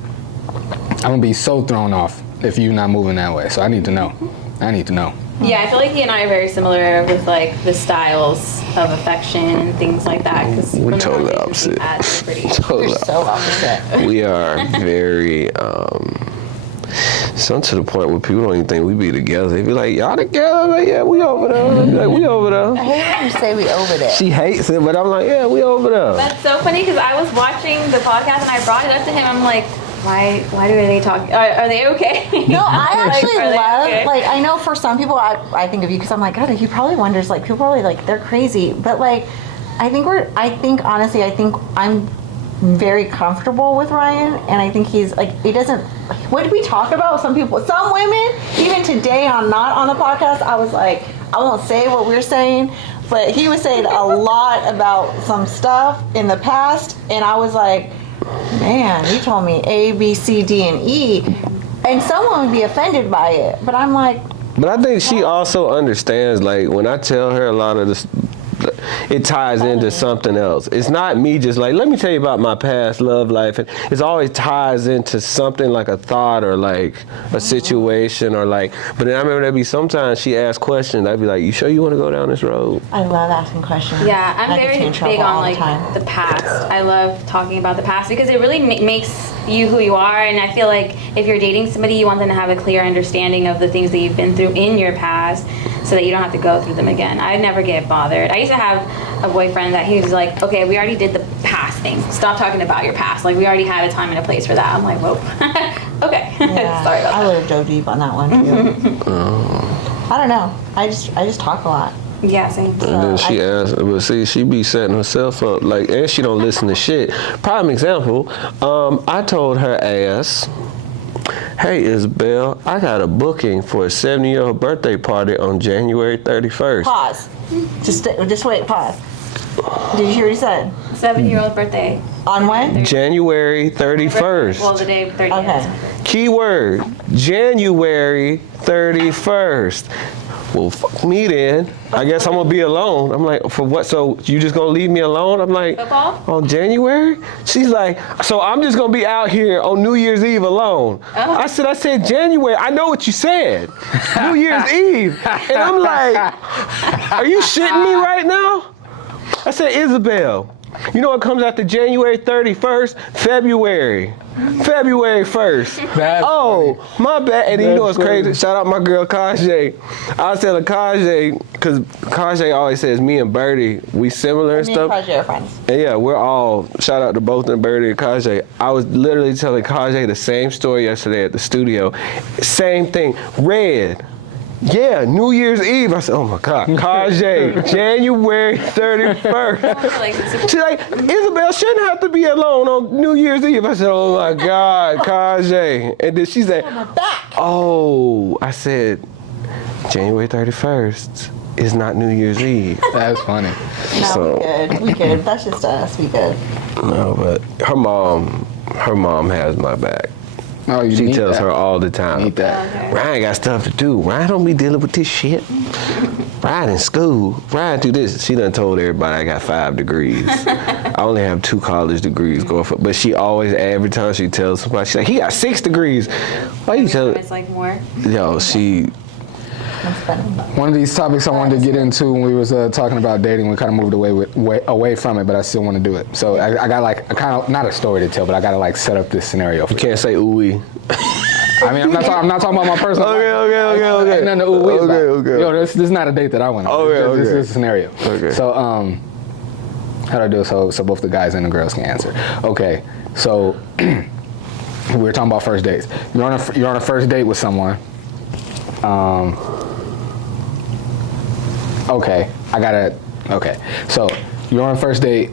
I'm gonna be so thrown off if you're not moving that way. So I need to know. Yeah, I feel like he and I are very similar with like the styles of affection and things like that. Because We're totally opposite. You're Totally. so opposite. We are very, some to the point where people don't even think we be together. They be like, "Y'all together?" I'm like, "Yeah, we over there." I be like, "We over I there." hate when you say we over there. She hates it, but I'm like, "Yeah, we over there." That's so funny because I was watching the podcast and I brought it up to him. I'm like, why do they talk? Are they okay? No, I actually Are they love, okay? like, I know for some people, I think of you because I'm like, God, he probably wonders, like, people probably, like, they're crazy. But, like, I think honestly, I'm very comfortable with Ryan. And I think he's, like, he doesn't, what did we talk about? Some women, even today not on the podcast, I was like, I won't say what we're saying, but he was saying a lot about some stuff in the past. And I was like, man, he told me A, B, C, D, and E, and someone would be offended by it. But I'm like, But I think she also understands, like, when I tell her a lot of this, it ties into something else. It's not me just like, let me tell you about my past love life. And it's always ties into something like a thought or like a situation or like, but then I remember there'd be sometimes she asked questions. I'd be like, "You sure you want to go down this road?" I love asking questions. Yeah, I'm I get very you in big trouble on all like the time. the past. I love talking about the past because it really makes you who you are. And I feel like if you're dating somebody, you want them to have a clear understanding of the things that you've been through in your past, so that you don't have to go through them again. I never get bothered. I used to have a boyfriend that he was like, "Okay, we already did the past thing. Stop talking about your past. Like we already had a time and a place for that." I'm like, "Whoa, okay." Yeah, Sorry about I that. would have dove deep on that one too. I don't know. I just talk a lot. Yeah, same. And then she asked, but see, she be setting herself up, like, and she don't listen to shit. Prime example, I told her ass, "Hey, Isabel, I got a booking for a 70-year-old birthday party on January 31st. Pause. Just wait. Pause. Did you hear what he said? 7-year-old birthday. On when? January Well, 31st. the day 30th. Okay. Keyword, January 31st. Well, fuck me then. I guess I'm gonna be alone. I'm like, for what? So you just gonna leave me alone? I'm like, Football? on January? She's like, so I'm just gonna be out here on New Year's Eve alone. I said January. I know what you said. New Year's Eve. And I'm like, are you shitting me right now? I said, Isabel, You know what comes after January 31st? February 1st. That's My bad. And you know what's That's crazy? crazy. Shout out my girl Kajay. I was telling Kajay, because Kajay always says me and Birdie, we similar and Me and stuff. Kajay are friends. And yeah, we're all, shout out to both of Birdie and Kajay. I was literally telling Kajay the same story yesterday at the studio. Same thing. Red. Yeah, New Year's Eve. I said, oh my God, Kajay, January 31st. She's like, Isabel shouldn't have to be alone on New Year's Eve. I said, oh my God, Kajay. And then she said, oh, I said, January 31st is not New Year's Eve. That's funny. No, So- we good. That's just us. We good. No, but her mom has my back. Oh, you She need tells that. her all the time. Need that. Ryan got stuff to do. Ryan don't be dealing with this shit. Ryan in school. Ryan do this. She done told everybody I got 5 degrees. I only have 2 college degrees going for. But she always, every time she tells somebody, she's like, he got 6 degrees. Why you tell? It's like more. Yo, she. That's funny. One of these topics I wanted to get into when we was talking about dating, we kind of moved away from it, but I still want to do it. So I got like a kind of, not a story to tell, but I got to like set up this scenario for You you. can't say ooey. I mean, I'm not talking about my personal life. Okay. Ain't nothing to ooh wee about. Okay. Yo, this is not a date that I went on. This is a scenario. Okay. So, how do I do it so both the guys and the girls can answer? Okay, so we were talking about first dates. You're on a first date with someone. Okay, okay. So you're on a first date,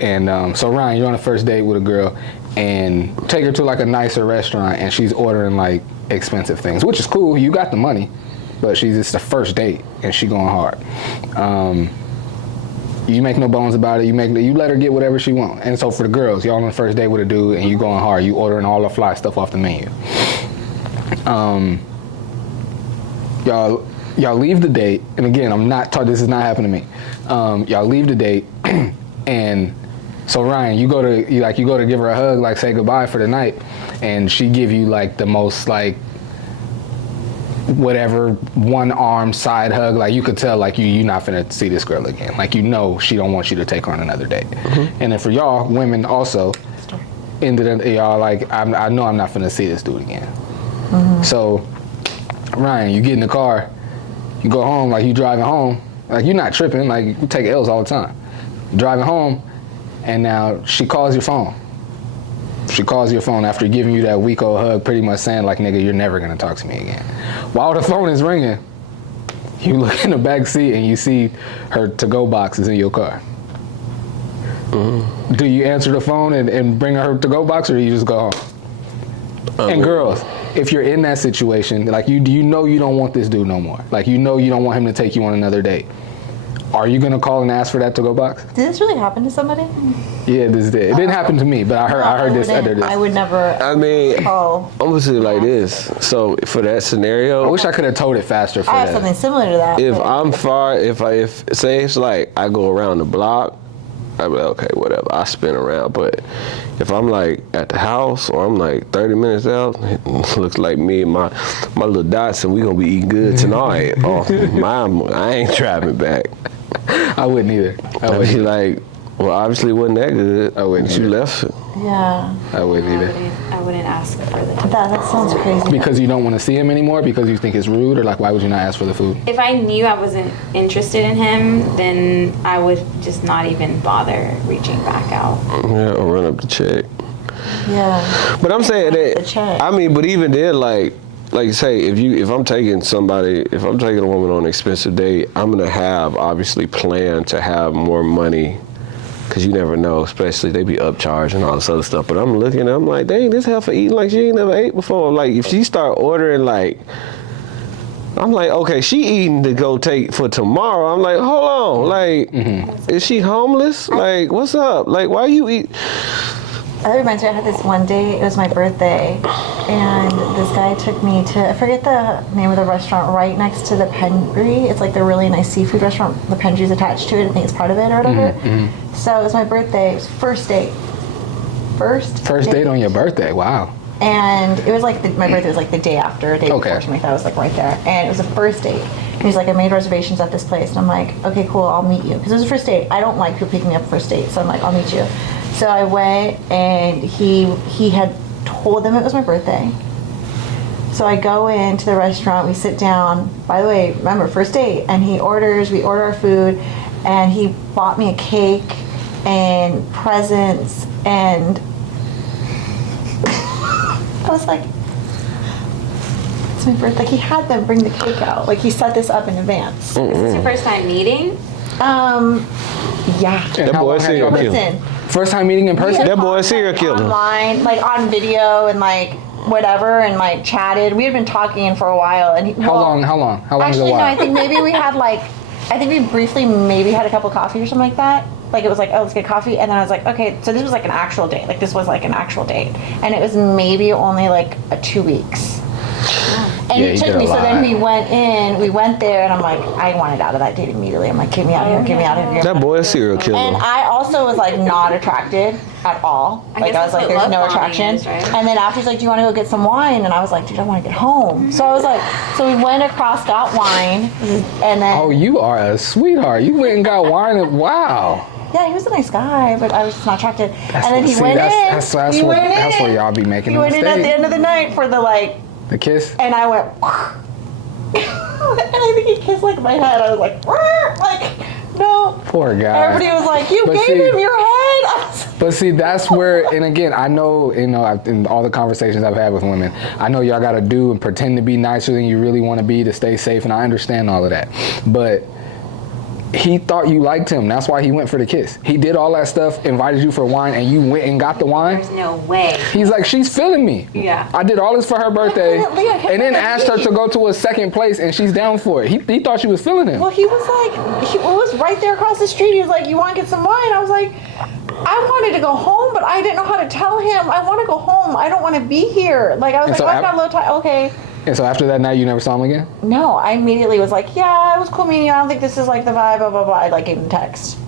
and so Ryan, you're on a first date with a girl, and take her to like a nicer restaurant, and she's ordering like expensive things, which is cool. You got the money, but it's the first date, and she going hard. You make no bones about it. You let her get whatever she want. And so for the girls, y'all on the first date with a dude, and you going hard. You ordering all the fly stuff off the menu. Y'all leave the date, and again, this is not happening to me. Y'all leave the date, and so Ryan, you go to give her a hug, like say goodbye for the night, and she give you like the most like whatever one arm side hug, like you could tell like you not finna see this girl again, like you know she don't want you to take her on another date. And then for y'all women also, y'all like I know I'm not finna see this dude again. So Ryan, you get in the car. You go home, like you driving home, like you're not tripping, like you take L's all the time. You're driving home, and now she calls your phone. She calls your phone after giving you that weak old hug, pretty much saying like, nigga, you're never gonna talk to me again. While the phone is ringing, you look in the back seat and you see her to-go boxes in your car. Do you answer the phone and bring her to-go box, or do you just go home? And girls, if you're in that situation, like you know you don't want this dude no more. Like you know you don't want him to take you on another date. Are you gonna call and ask for that to-go box? Did this really happen to somebody? Yeah, this did. It didn't happen to me, but I heard this. I would never. I mean, call. I'm gonna say it like this. So for that scenario, I wish I could have told it faster for I have that. something similar to that. if but- I'm far, if say it's like I go around the block, I'd be like, okay, whatever, I spin around. But if I'm like at the house or I'm like 30 minutes out, it looks like me and my little dots and we gonna be eating good tonight. I ain't driving back. I wouldn't either. I'd be like, well, obviously it wasn't that good. I wouldn't You either. left it. Yeah, I wouldn't either. I wouldn't ask for the. that sounds crazy. Because you don't want to see him anymore? Because you think it's rude? Or like, why would you not ask for the food? If I knew I wasn't interested in him, then I would just not even bother reaching back out. Yeah, or run up the check. Yeah. But I'm saying The that, check. I mean, but even then, like you say, if I'm taking a woman on an expensive date, I'm gonna have obviously plan to have more money, cause you never know, especially they be upcharged and all this other stuff. But I'm looking, I'm like, dang, this heifer eating like she ain't never ate before. Like if she start ordering like, I'm like, okay, she eating to go take for tomorrow. I'm like, hold on, like, is she homeless? Like, what's up? Like, why you eat? That reminds me, I had this one day, it was my birthday, and this guy took me to, I forget the name of the restaurant, right next to the Pendry. It's like the really nice seafood restaurant. The Pendry's attached to it. I think it's part of it or whatever. So it was my birthday. It was first date. First date on your birthday? Wow. And it was like, my birthday was like the day after, or day Okay. before, something like that. I was like right there. And it was a first date. He's like, I made reservations at this place. And I'm like, okay, cool, I'll meet you. Because it was a first date. I don't like people picking me up first date. So I'm like, I'll meet you. So I went, and he had told them it was my birthday. So I go into the restaurant, we sit down. By the way, remember, first date. And we order our food. And he bought me a cake and presents. And I was like, it's my birthday. Like, he had them bring the cake out. Like, he set this up in advance. Is this your first time meeting? Yeah. That boy is serial killer. Listen, First time meeting in person? That boy is serial killer. online, like on video and like whatever, and like chatted. We had been talking for a while. And How long Actually, ago? no. I think maybe we had I think we briefly maybe had a cup of coffee or something like that. Like, it was like, oh, let's get coffee. And then I was like, okay, so this was like an actual date. Like, this was like an actual date. And it was maybe only like 2 weeks. And Yeah, he you took did a me, so lot. then we went there, and I'm like, I wanted out of that date immediately. I'm like, get me out of here, get me out of here. That boy is serial And killer. I also was like not attracted at all. I Like, guess I was that's like, what there's love no bombing attraction. is, right? And then after he's like, do you want to go get some wine? And I was like, dude, I want to get home. So I was like, so we went across, got wine, and then Oh, you are a sweetheart. You went and got wine. Wow. yeah, he was a nice guy, but I was just not attracted. And then he went in. That's He went that's in. where y'all be making He the went in at the mistake. end of the night for the The kiss? and I went, and I think he kissed like my head. I was like, no. Poor guy. Everybody was like, you But gave see- him your head. I was But see, that's where, and again, I know, in all the conversations I've had with women, I know y'all got to do and pretend to be nicer than you really want to be to stay safe, and I understand all of that. But he thought you liked him. That's why he went for the kiss. He did all that stuff, invited you for wine, and you went and got the wine. There's no way. He's like, she's feeling me. Yeah. I did all this for her birthday, couldn't leave. I couldn't and then leave. asked her to go to a second place, and she's down for it. He thought she was feeling him. Well, he was like, it was right there across the street. He was like, you want to get some wine? I was like, I wanted to go home, but I didn't know how to tell him, I want to go home. I don't want to be here. Like, I was And like, so I got a little tired. Okay. And so after that night, you never saw him again? No, I immediately was like, yeah, it was cool meeting you. I don't think this is like the vibe, blah, blah, blah. I like gave him a text.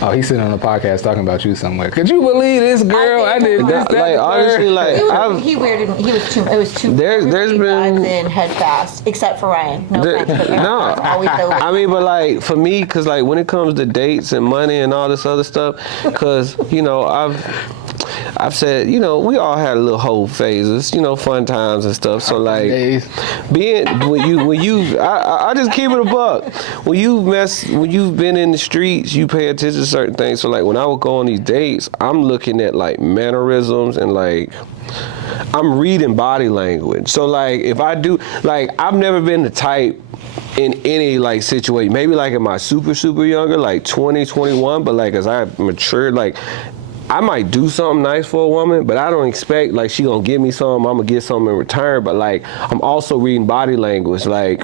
Oh, he's sitting on the podcast talking about you somewhere. Could you believe this girl? I did this, That- that, like, the honestly, third. like, I've- He weirded me. He was too. It was too. There's everybody been- dives in head fast, except for Ryan. No, There- offense, but no. Ryan's always so. I mean, but like for me, cause like when it comes to dates and money and all this other stuff, cause I've said, we all had little whole phases, fun times and stuff. So like, Days. I just keep it a buck. When you've been in the streets, you pay attention to certain things. So like when I would go on these dates, I'm looking at like mannerisms and like, I'm reading body language. So like if I do, like I've never been the type in any like situation, maybe like in my super younger, like 20, 21, but like as I matured, like I might do something nice for a woman, but I don't expect like she gonna give me something, I'm gonna get something in return. But like I'm also reading body language. Like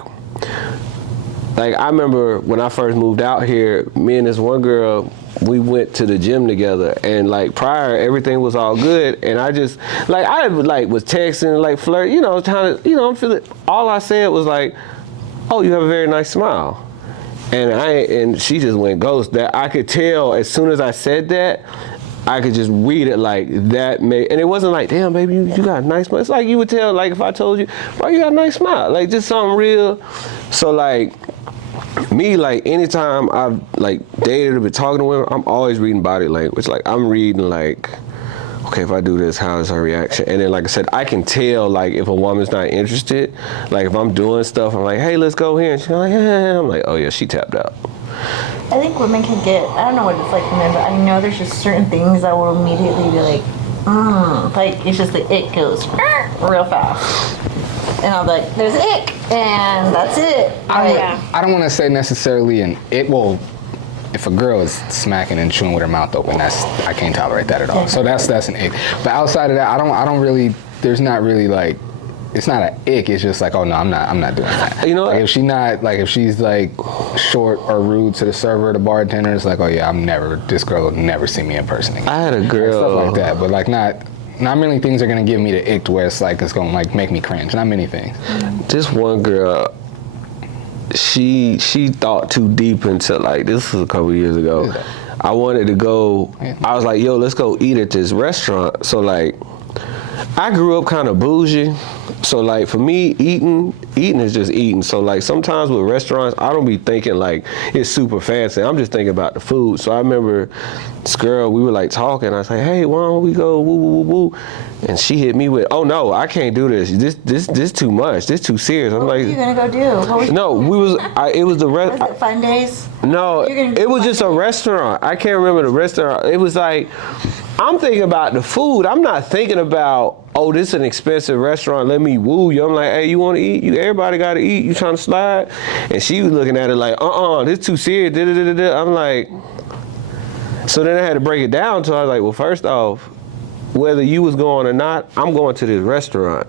I remember when I first moved out here, me and this one girl, we went to the gym together, and like prior everything was all good, and I just I was texting, like flirt, trying to, I'm feeling. All I said was like, "Oh, you have a very nice smile," and she just went ghost. That I could tell as soon as I said that. I could just read it like that, and it wasn't like, damn, baby, you got a nice smile. It's like you would tell, like if I told you, bro, you got a nice smile, like just something real. So like me, like anytime I've like dated or been talking to women, I'm always reading body language. Like I'm reading like, okay, if I do this, how is her reaction? And then like I said, I can tell like if a woman's not interested. Like if I'm doing stuff, I'm like, hey, let's go here, and she's like, yeah. I'm like, oh yeah, she tapped out. I think women can get. I don't know what it's like for men, but I know there's just certain things that will immediately be like, like it's just the ick goes real fast, and I'll be like, there's ick, and that's it. I don't want to say necessarily if a girl is smacking and chewing with her mouth open, I can't tolerate that at all. So that's an ick. But outside of that, I don't really. There's not really like. It's not an ick. It's just like, oh no, I'm not doing that. You know, like if she's like short or rude to the server or the bartender, it's like, oh yeah, this girl will never see me in person again. I had a girl, stuff like that, but like not many things are gonna give me the ick to where it's gonna like make me cringe. Not many things. This one girl, she thought too deep into like, this was a couple years ago. I wanted to go. I was like, yo, let's go eat at this restaurant. So like, I grew up kind of bougie, so like for me, eating is just eating. So like sometimes with restaurants, I don't be thinking like it's super fancy. I'm just thinking about the food. So I remember this girl, we were like talking. I was like, hey, why don't we go woo woo woo woo? And she hit me with, oh no, I can't do this. This too much. This too serious. I'm What like, were you gonna go do? What was, no, it was the was rest. it Fun Days? No, You're gonna do it was fun just a days? restaurant. I can't remember the restaurant. It was like, I'm thinking about the food. I'm not thinking about, oh, this is an expensive restaurant. Let me woo you. I'm like, hey, you want to eat? Everybody got to eat. You trying to slide? And she was looking at it like, this too serious. I'm like, so then I had to break it down. So I was like, well, first off, whether you was going or not, I'm going to this restaurant.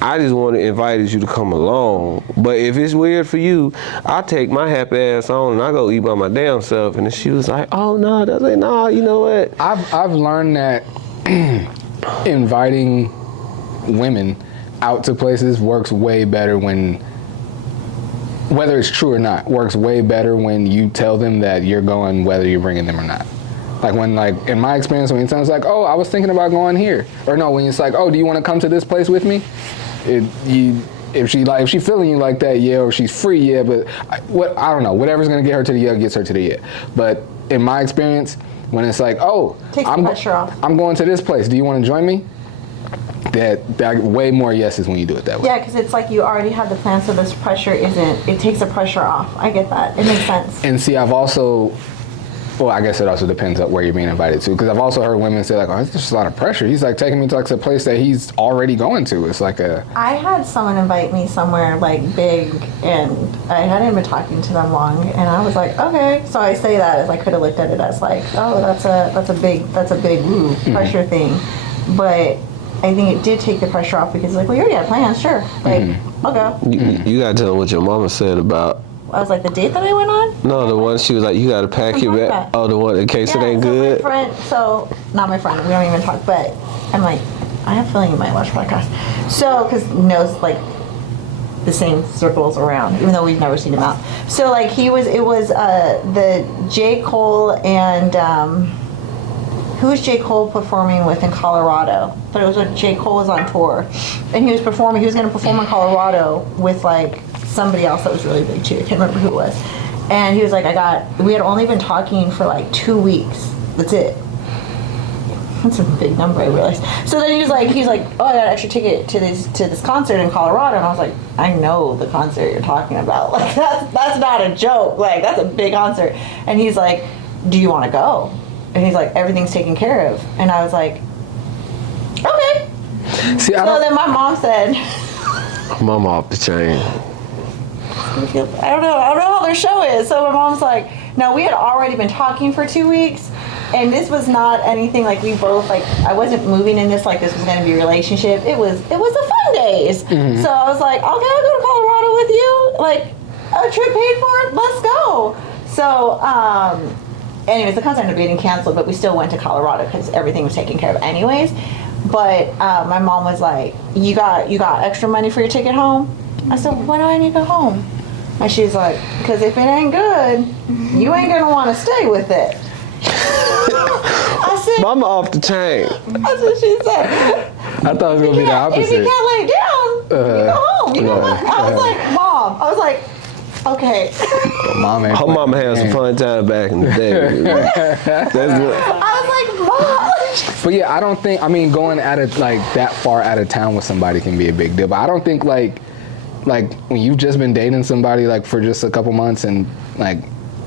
I just want to invite you to come along. But if it's weird for you, I'll take my happy ass on and I go eat by my damn self. And then she was like, oh no, that's like, no, you know what? I've learned that inviting women out to places works way better when, whether it's true or not, works way better when you tell them that you're going whether you're bringing them or not. Like when, like in my experience, when it's like, oh, I was thinking about going here, or no, when it's like, oh, do you want to come to this place with me? If she feeling you like that, yeah, or she's free, yeah, but I don't know, whatever's gonna get her to the yeah gets her to the yeah. But in my experience, when it's like, oh, Takes the pressure off. I'm going to this place, do you want to join me? That way more yeses when you do it that way. Yeah, because it's like you already had the plan, so this pressure it takes the pressure off. I get that. It makes sense. And see, I've also, well, I guess it also depends on where you're being invited to, because I've also heard women say like, oh, it's just a lot of pressure. He's like taking me to like a place that he's already going to. It's like I had someone invite me somewhere like big, and I hadn't been talking to them long, and I was like, okay. So I say that as I could have looked at it as like, oh, that's a big pressure thing, but I think it did take the pressure off because like, well, you already had plans, sure, like, I'll go. You gotta tell them what your mama said about. I was like, the date that I went on. No, the one she was like, you gotta pack your bag. that. Oh, the one in case it ain't so good. My friend, not my friend, we don't even talk, but I'm like, I have a feeling you might watch podcasts. So, because he knows like the same circles around, even though we've never seen him out. So like it was the J. Cole and who was J. Cole performing with in Colorado? But it was when J. Cole was on tour, and he was going to perform in Colorado with like somebody else that was really big too. I can't remember who it was. And he was like, we had only been talking for like 2 weeks. That's it. That's a big number, I realized. So then he's like, oh, I got an extra ticket to this concert in Colorado. And I was like, I know the concert you're talking about. Like that's not a joke. Like that's a big concert. And he's like, do you want to go? And he's like, everything's taken care of. And I was like, okay. see, So then my mom said, Mama off the chain. I don't know how their show is. So my mom's like, no, we had already been talking for 2 weeks, and this was not anything like we both like. I wasn't moving in this like this was going to be a relationship. It was the fun days. So I was like, okay, I'll go to Colorado with you. Like a trip paid for. Let's go. So anyways, the concert ended up getting canceled, but we still went to Colorado because everything was taken care of anyways. But my mom was like, you got extra money for your ticket home? I said, why do I need to go home? And she's like, because if it ain't good, you ain't gonna want to stay with it. I said, Mama off the chain. that's what she said. I thought it was gonna be the If you opposite. can't lay down, you go home. You know what? I was like, Mom. I was like, okay. Mom ain't Her playing mama had some games. fun time back in the day. That's what, I was like, Mom. But yeah, I don't think, I mean, going out of like that far out of town with somebody can be a big deal. But I don't think like when you've just been dating somebody like for just a couple months and like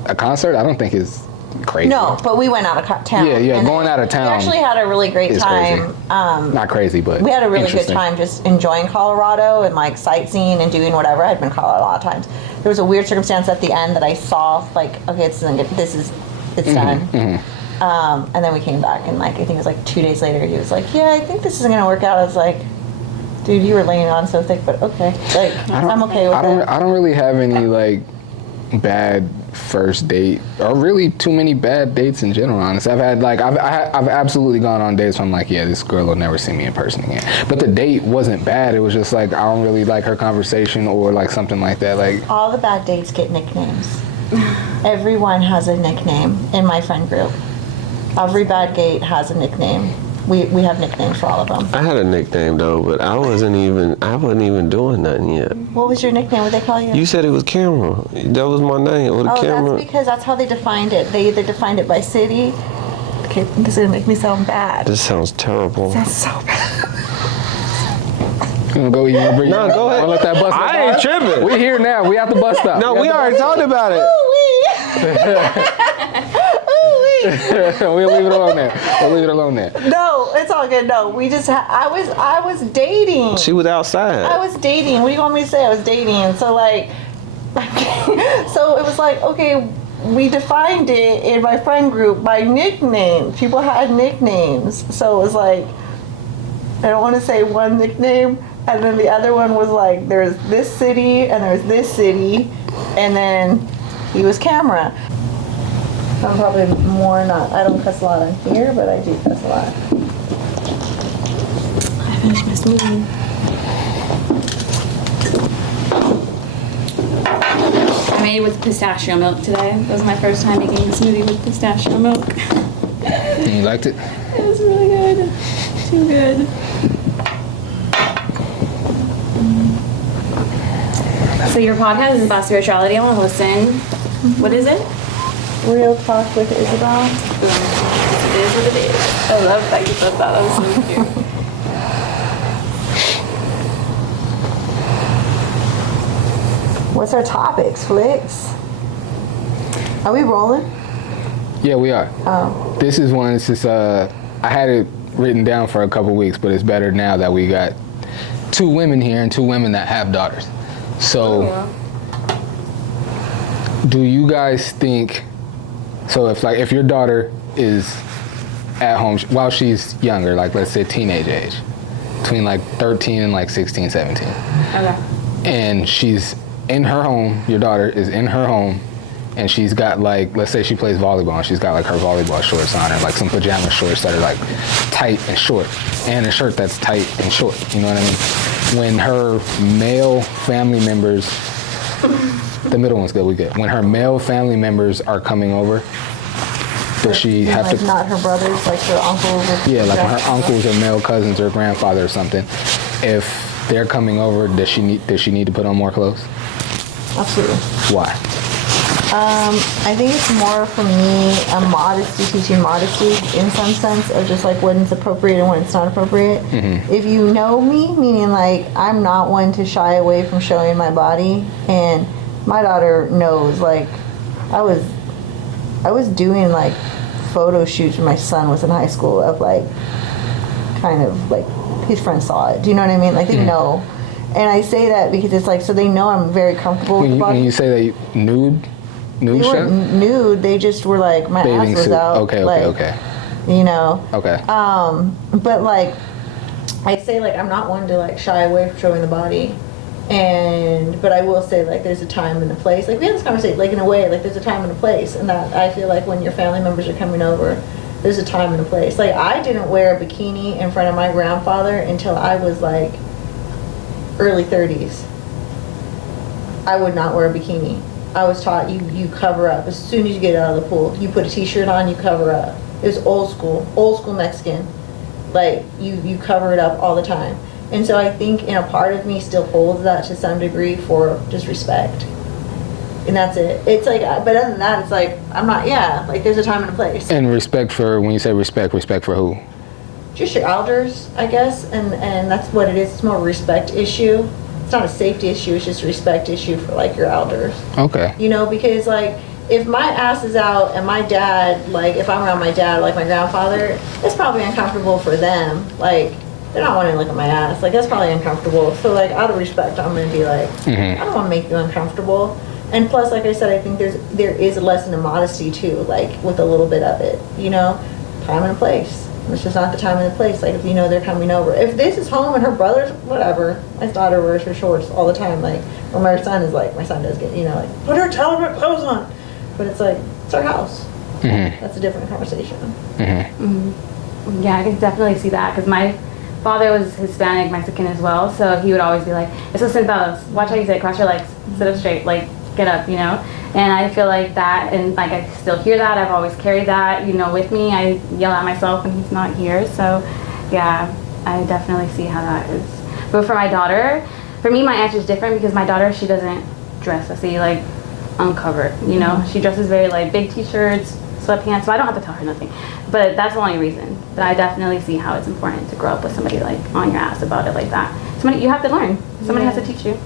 a concert, I don't think is crazy. No, but we went out of town. Yeah, And going out of town We actually had a really great is time. crazy. Not crazy, but We had a really good interesting. time just enjoying Colorado and like sightseeing and doing whatever. I'd been to Colorado a lot of times. There was a weird circumstance at the end that I saw like, okay, it's done. And then we came back and like I think it was like 2 days later he was like, yeah, I think this isn't gonna work out. I was like, dude, you were laying it on so thick, but okay. Like I'm okay with it. I don't really have any like bad first date or really too many bad dates in general. Honestly, I've had like I've absolutely gone on dates where I'm like, yeah, this girl will never see me in person again. But the date wasn't bad. It was just like I don't really like her conversation or like something like that. Like All the bad dates get nicknames. Everyone has a nickname in my friend group. Every bad date has a nickname. We have nicknames for all of them. I had a nickname though, but I wasn't even doing nothing yet. What was your nickname? What they call you? You said it was Camera. That was my name. Or the Oh, Camera. that's because that's how they defined it. They either defined it by city. Okay, this is gonna make me sound bad. This sounds terrible. That's so bad. You wanna go? You wanna bring? No, go ahead. Wanna let that bus stop? I ain't tripping. We here now. We at the bus stop. No, we already talked about it. We'll leave it alone there. We'll leave it alone there. No, it's all good. No, we just. I was dating. She was outside. I was dating. What do you want me to say? I was dating. So like, so it was like, okay, we defined it in my friend group by nickname. People had nicknames. So it was like, I don't want to say one nickname, and then the other one was like, there's this city and there's this city, and then he was Camera. I'm probably more not. I don't cuss a lot on here, but I do cuss a lot. I finished my smoothie. I made it with pistachio milk today. That was my first time making a smoothie with pistachio milk. You liked it? It was really good. Too good. So your podcast is about spirituality. I want to listen. What is it? Real Talk with Isabel. It is what it is. I love that you said that. That was so cute. What's our topics, Flicks? Are we rolling? Yeah, we are. Oh. This is one. It's just I had it written down for a couple weeks, but it's better now that we got 2 women here and 2 women that have daughters. So, do you guys think? So if your daughter is at home while she's younger, like let's say teenage age, between like 13 and like 16, 17, Okay. and she's in her home, your daughter is in her home, and she's got like, let's say she plays volleyball, and she's got like her volleyball shorts on and like some pajama shorts that are like tight and short, and a shirt that's tight and short, you know what I mean? When her male family members, the middle one's good, we good. When her male family members are coming over, does she have like to? not her brothers, like her uncles? Or Yeah, like when her uncles or male cousins or grandfather or something, if they're coming over, does she need to put on more clothes? Absolutely. Why? I think it's more for me a modesty, teaching modesty in some sense of just like when it's appropriate and when it's not appropriate. Mm-hmm. If you know me, meaning like I'm not one to shy away from showing my body, and my daughter knows. Like I was doing like photo shoots when my son was in high school of like kind of like his friends saw it. Do you know what I mean? Like they know. And I say that because it's like so they know I'm very comfortable with the body. When you say that nude They shot? weren't nude. They just were like my Bathing ass was suit. out. Okay. like, You know. Okay. But like, I say like I'm not one to like shy away from showing the body, but I will say like there's a time and a place. Like we had this conversation like in a way like there's a time and a place, and that I feel like when your family members are coming over, there's a time and a place. Like I didn't wear a bikini in front of my grandfather until I was like early 30s. I would not wear a bikini. I was taught you cover up as soon as you get out of the pool. You put a t-shirt on, you cover up. It was old school Mexican. Like you cover it up all the time. And so I think in a part of me still holds that to some degree for just respect. And that's it. It's like, but other than that, it's like I'm not. Yeah, like there's a time and a place. And respect for, when you say respect for who? Just your elders, I guess, and that's what it is. It's more a respect issue. It's not a safety issue. It's just a respect issue for like your elders. Okay. You know, because like if my ass is out and my dad, like if I'm around my dad, like my grandfather, it's probably uncomfortable for them. Like they're not wanting to look at my ass. Like that's probably uncomfortable. So like out of respect, I'm gonna be like, I don't want to make you uncomfortable. And plus, like I said, I think there is a lesson in modesty too, like with a little bit of it. You know, time and a place. It's just not the time and the place. Like if you know they're coming over. If this is home and her brother's whatever, my daughter wears her shorts all the time. Like, or my son is like, my son does get, you know, like put her clothes on. But it's like it's our house. That's a different conversation. Yeah, I can definitely see that because my father was Hispanic Mexican as well, so he would always be like, "Eso sentados, watch how you sit, cross your legs, sit up straight, like get up," you know. And I feel like that, and like I still hear that. I've always carried that, with me. I yell at myself when he's not here. So, yeah, I definitely see how that is. But for my daughter, for me, my answer is different because my daughter, she doesn't dress, let's say, like uncovered. She dresses very like big t-shirts, sweatpants. So I don't have to tell her nothing. But that's the only reason. But I definitely see how it's important to grow up with somebody like on your ass about it like that. Somebody you have to learn. Somebody has to teach you,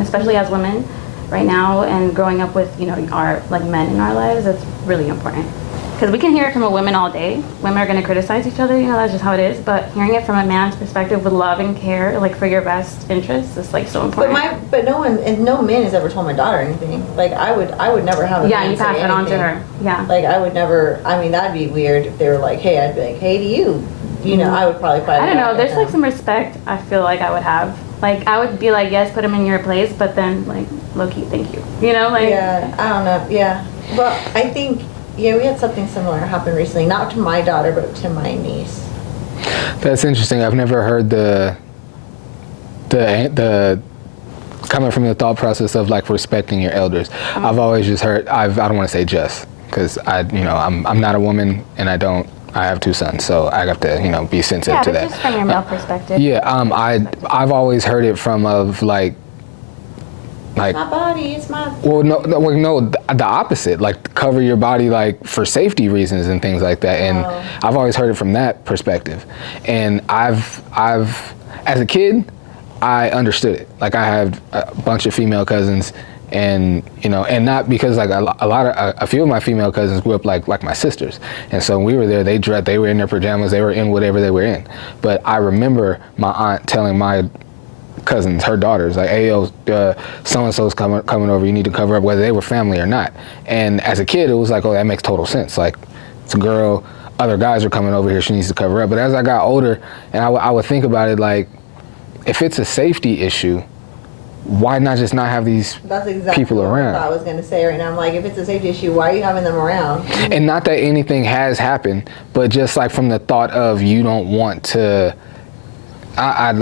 especially as women. Right now, and growing up with our like men in our lives, that's really important because we can hear it from a woman all day. Women are going to criticize each other, that's just how it is. But hearing it from a man's perspective with love and care, like for your best interests, is like so important. But no man has ever told my daughter anything. Like I would never have a man you pass say it on to anything. her. Yeah. Like I would never. I mean, that'd be weird if they were like, "Hey," I'd be like, "Hey to you." I would probably fight. I don't know. back There's at like them. some respect I feel like I would have. Like I would be like, yes, put him in your place, but then like low key, thank you. Yeah, I don't know. Yeah, but I think we had something similar happen recently. Not to my daughter, but to my niece. That's interesting. I've never heard the coming from the thought process of like respecting your elders. I've always just heard. I don't want to say just because I'm not a woman and I have 2 sons, so I have to be sensitive to but that. just from your male perspective. Yeah, I've always heard it from like My body, it's my. well no the opposite, like cover your body like for safety reasons and things like that, and I've always heard it from that perspective, and I've as a kid I understood it. Like I have a bunch of female cousins, and and not because like a few of my female cousins grew up like my sisters, and so when we were there, they were in their pajamas, they were in whatever they were in. But I remember my aunt telling my cousins, her daughters, like, "Hey, yo, so and so's coming over. You need to cover up," whether they were family or not. And as a kid, it was like, oh, that makes total sense. Like, it's a girl, other guys are coming over here, she needs to cover up. But as I got older, and I would think about it, like, if it's a safety issue, why not just not have these That's exactly people around? what I was gonna say right now. I'm like, if it's a safety issue, why are you having them around? And not that anything has happened, but just like from the thought of you don't want to, I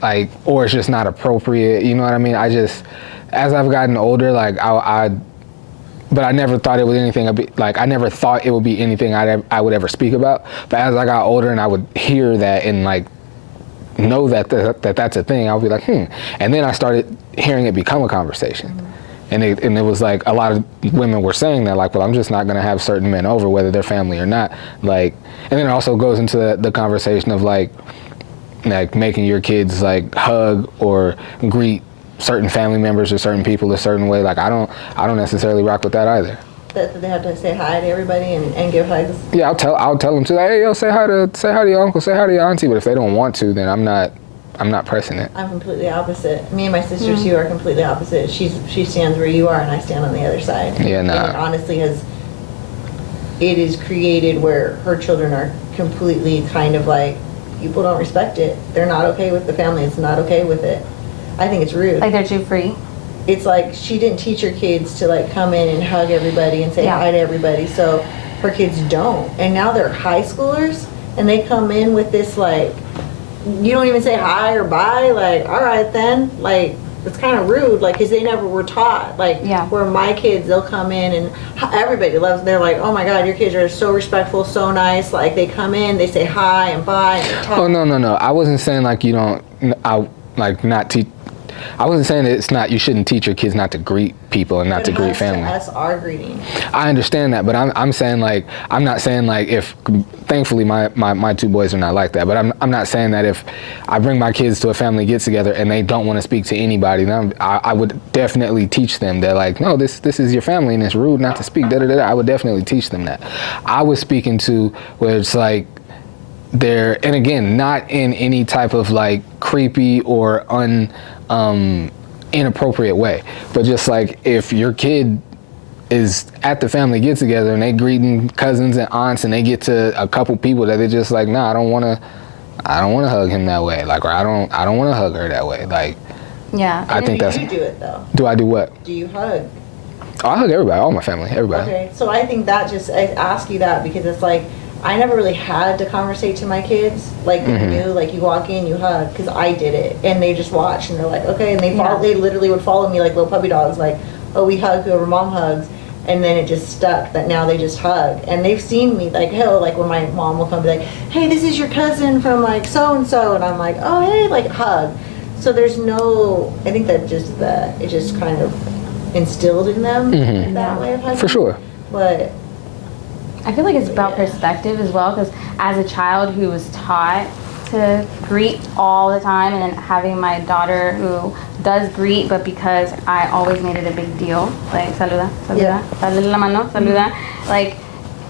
like, or it's just not appropriate. You know what I mean? I just, as I've gotten older, like but I never thought it was anything. Like I never thought it would be anything I would ever speak about. But as I got older and I would hear that and like know that that's a thing, I would be like, And then I started hearing it become a conversation. And it was like a lot of women were saying that, like, well, I'm just not going to have certain men over, whether they're family or not. Like, and then it also goes into the conversation of like making your kids like hug or greet certain family members or certain people a certain way. Like I don't necessarily rock with that either. That they have to say hi to everybody and give hugs. Yeah, I'll tell them to, like, hey, yo, say hi to your uncle, say hi to your auntie. But if they don't want to, then I'm not pressing it. I'm completely opposite. Me and my sister Sue are completely opposite. She stands where you are, and I stand on the other side. Yeah, nah. And it honestly it is created where her children are completely kind of like, people don't respect it. They're not okay with the family. It's not okay with it. I think it's rude. Like they're too free. It's like she didn't teach her kids to like come in and hug everybody and say hi to everybody, so her kids don't. And now they're high schoolers and they come in with this like, you don't even say hi or bye, like, all right then, like, it's kind of rude, like, because they never were taught, like, where my kids, they'll come in and everybody loves, they're like, oh my God, your kids are so respectful, so nice, like, they come in, they say hi and bye and they talk. Oh, no, I wasn't saying like you don't, I wasn't saying that it's not, you shouldn't teach your kids not to greet people and not to greet family. Us are greeting. I understand that, but I'm saying like, I'm not saying like if, thankfully my 2 boys are not like that, but I'm not saying that if I bring my kids to a family get together and they don't want to speak to anybody, then I would definitely teach them that like, no, this is your family and it's rude not to speak, I would definitely teach them that. I was speaking to where it's like, and again, not in any type of like creepy or inappropriate way, but just like if your kid is at the family get together and they greeting cousins and aunts and they get to a couple people that they're just like, nah, I don't want to hug him that way, like, or I don't want to hug her that way, like. Yeah. I think that's. Do you do it though? Do I do what? Do you hug? Oh, I hug everybody, all my family, everybody. Okay, so I think that I ask you that because it's like, I never really had to conversate to my kids. Like, you knew, like, you walk in, you hug, because I did it. And they just watch, and they're like, okay. And they literally would follow me like little puppy dogs, like, oh, we hug whoever mom hugs, and then it just stuck that now they just hug. And they've seen me like, hell, like when my mom will come and be like, hey, this is your cousin from like so and so, and I'm like, oh hey, like hug. So there's no, I think that it just kind of instilled in them that way of hugging. For sure. But I feel like it's about perspective as well, because as a child who was taught to greet all the time, and then having my daughter who does greet, but because I always made it a big deal, like saluda, dale la mano, saluda, like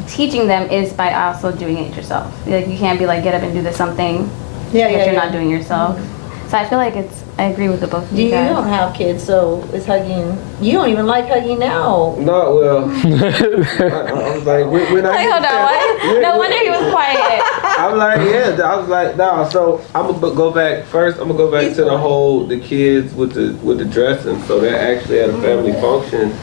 teaching them is by also doing it yourself. Like you can't be like, get up and do this something that you're not doing yourself. So I feel like I agree with the both of you guys. You don't have kids, so is hugging, you don't even like hugging now. No, well, I was like, when I Like, hold on, what? No wonder he was quiet. I'm like, yeah. I was like, nah. So I'm gonna go back first. I'm gonna go back to the kids with the dressing. So they're actually at a family function.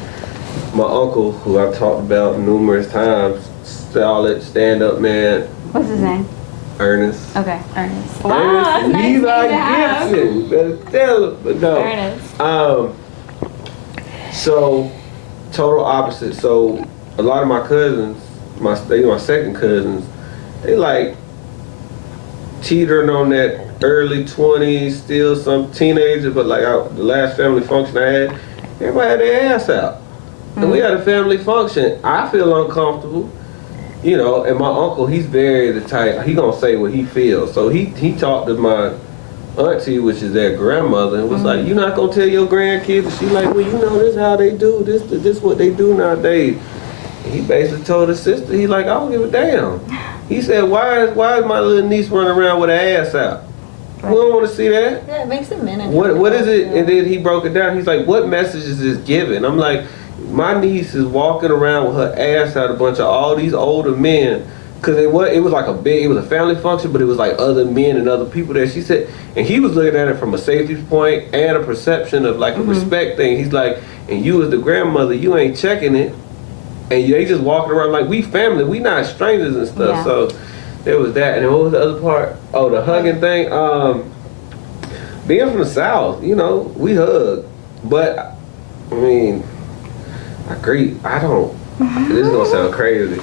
My uncle, who I've talked about numerous times, solid stand-up man. What's his name? Ernest. Okay, Ernest. Wow, that's a nice name Levi to have. Gibson. Better tell him, but no. Ernest. So total opposite. So a lot of my cousins, my second cousins, they like teetering on that early 20s, still some teenager, but like the last family function I had, everybody had their ass out. And we had a family function. I feel uncomfortable, you know, and my uncle, he's very the type, he gonna say what he feels. So he talked to my auntie, which is their grandmother, and was like, you not gonna tell your grandkids? And she like, well, you know, this how they do, this what they do nowadays. And he basically told his sister, he like, I don't give a damn. He said, why is my little niece running around with her ass out? We don't want to see that. Yeah, it makes a minute. What is it? And then he broke it down. He's like, what message is this giving? I'm like, my niece is walking around with her ass out, a bunch of all these older men, because it was like it was a family function, but it was like other men and other people there. She said, and he was looking at it from a safety point and a perception of like a respect thing. He's like, and you as the grandmother, you ain't checking it, and they just walking around like we family, we not strangers and stuff. Yeah. So there was that, and then what was the other part? Oh, the hugging thing. Being from the South, you know, we hug, but I mean, I don't. This is gonna sound crazy.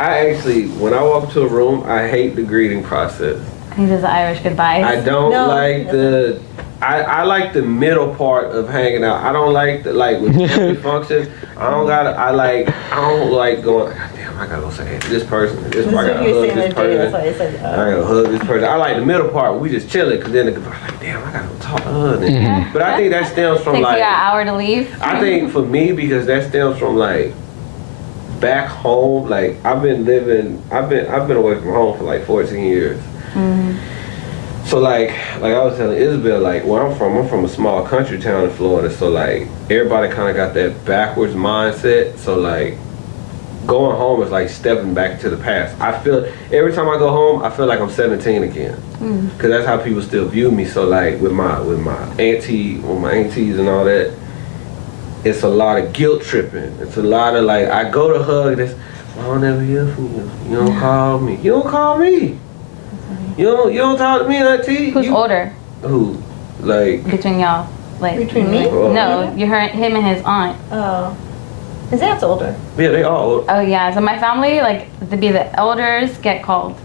I actually, when I walk into a room, I hate the greeting process. He does the Irish goodbyes. I don't like the. I like the middle part of hanging out. I don't like the with family function. I don't like going. God damn, I gotta go say this person. I gotta hug this person. I gotta hug this person. I like the middle part. We just chilling, cause then I'm like, damn, I gotta go talk to her. But I think that stems from Takes like you an hour to leave. I think for me, because that stems from like back home. Like I've been away from home for like 14 years. So like I was telling Isabel, like where I'm from a small country town in Florida. So like everybody kind of got that backwards mindset. So like going home is like stepping back to the past. I feel every time I go home, I feel like I'm 17 again, because that's how people still view me. So like with my aunties and all that, it's a lot of guilt tripping. It's a lot of like I go to hug this. I don't ever hear from you. You don't call me. You don't call me. You don't talk to me, auntie. Who's older? Who? Like Between y'all? Like Between me? No, you heard him and his aunt. Oh, his aunt's older. Yeah, they all old. Oh yeah, so my family, like, the elders get called.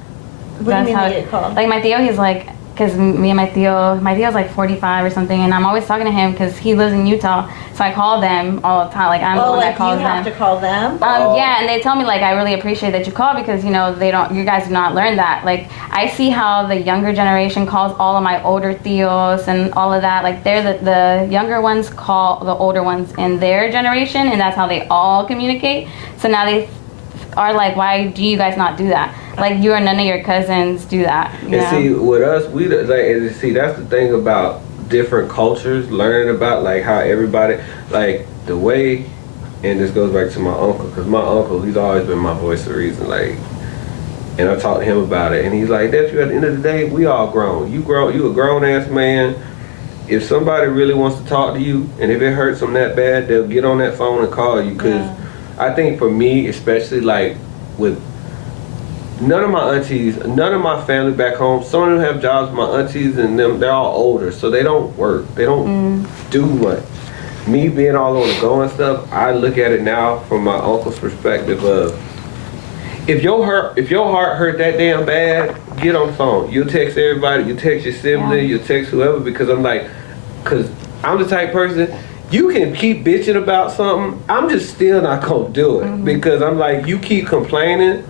What do you mean they get called? Like my tío, he's like, because me and my tío's like 45 or something, and I'm always talking to him because he lives in Utah, so I call them all the time. Like I'm the one that calls them. Oh, like you have to call them? Yeah, and they tell me like I really appreciate that you call, because you guys do not learn that. Like I see how the younger generation calls all of my older tíos and all of that. Like they're the younger ones call the older ones in their generation, and that's how they all communicate. So now they are like, why do you guys not do that? Like you or none of your cousins do that. And see, with us, we like, see, that's the thing about different cultures, learning about like how everybody, like the way, and this goes back to my uncle, because my uncle, he's always been my voice of reason, like, and I talked to him about it, and he's like, nephew, at the end of the day, we all grown. You a grown ass man. If somebody really wants to talk to you, and if it hurts them that bad, they'll get on that phone and call you, because I think for me, especially like with none of my aunties, none of my family back home, some of them have jobs. My aunties and them, they're all older, so they don't work. They don't do much. me being all on the go and stuff, I look at it now from my uncle's perspective of, if your heart hurt that damn bad, get on the phone. You'll text everybody. You text your sibling. You text whoever, because I'm the type person. You can keep bitching about something. I'm just still not gonna do it because I'm like, you keep complaining,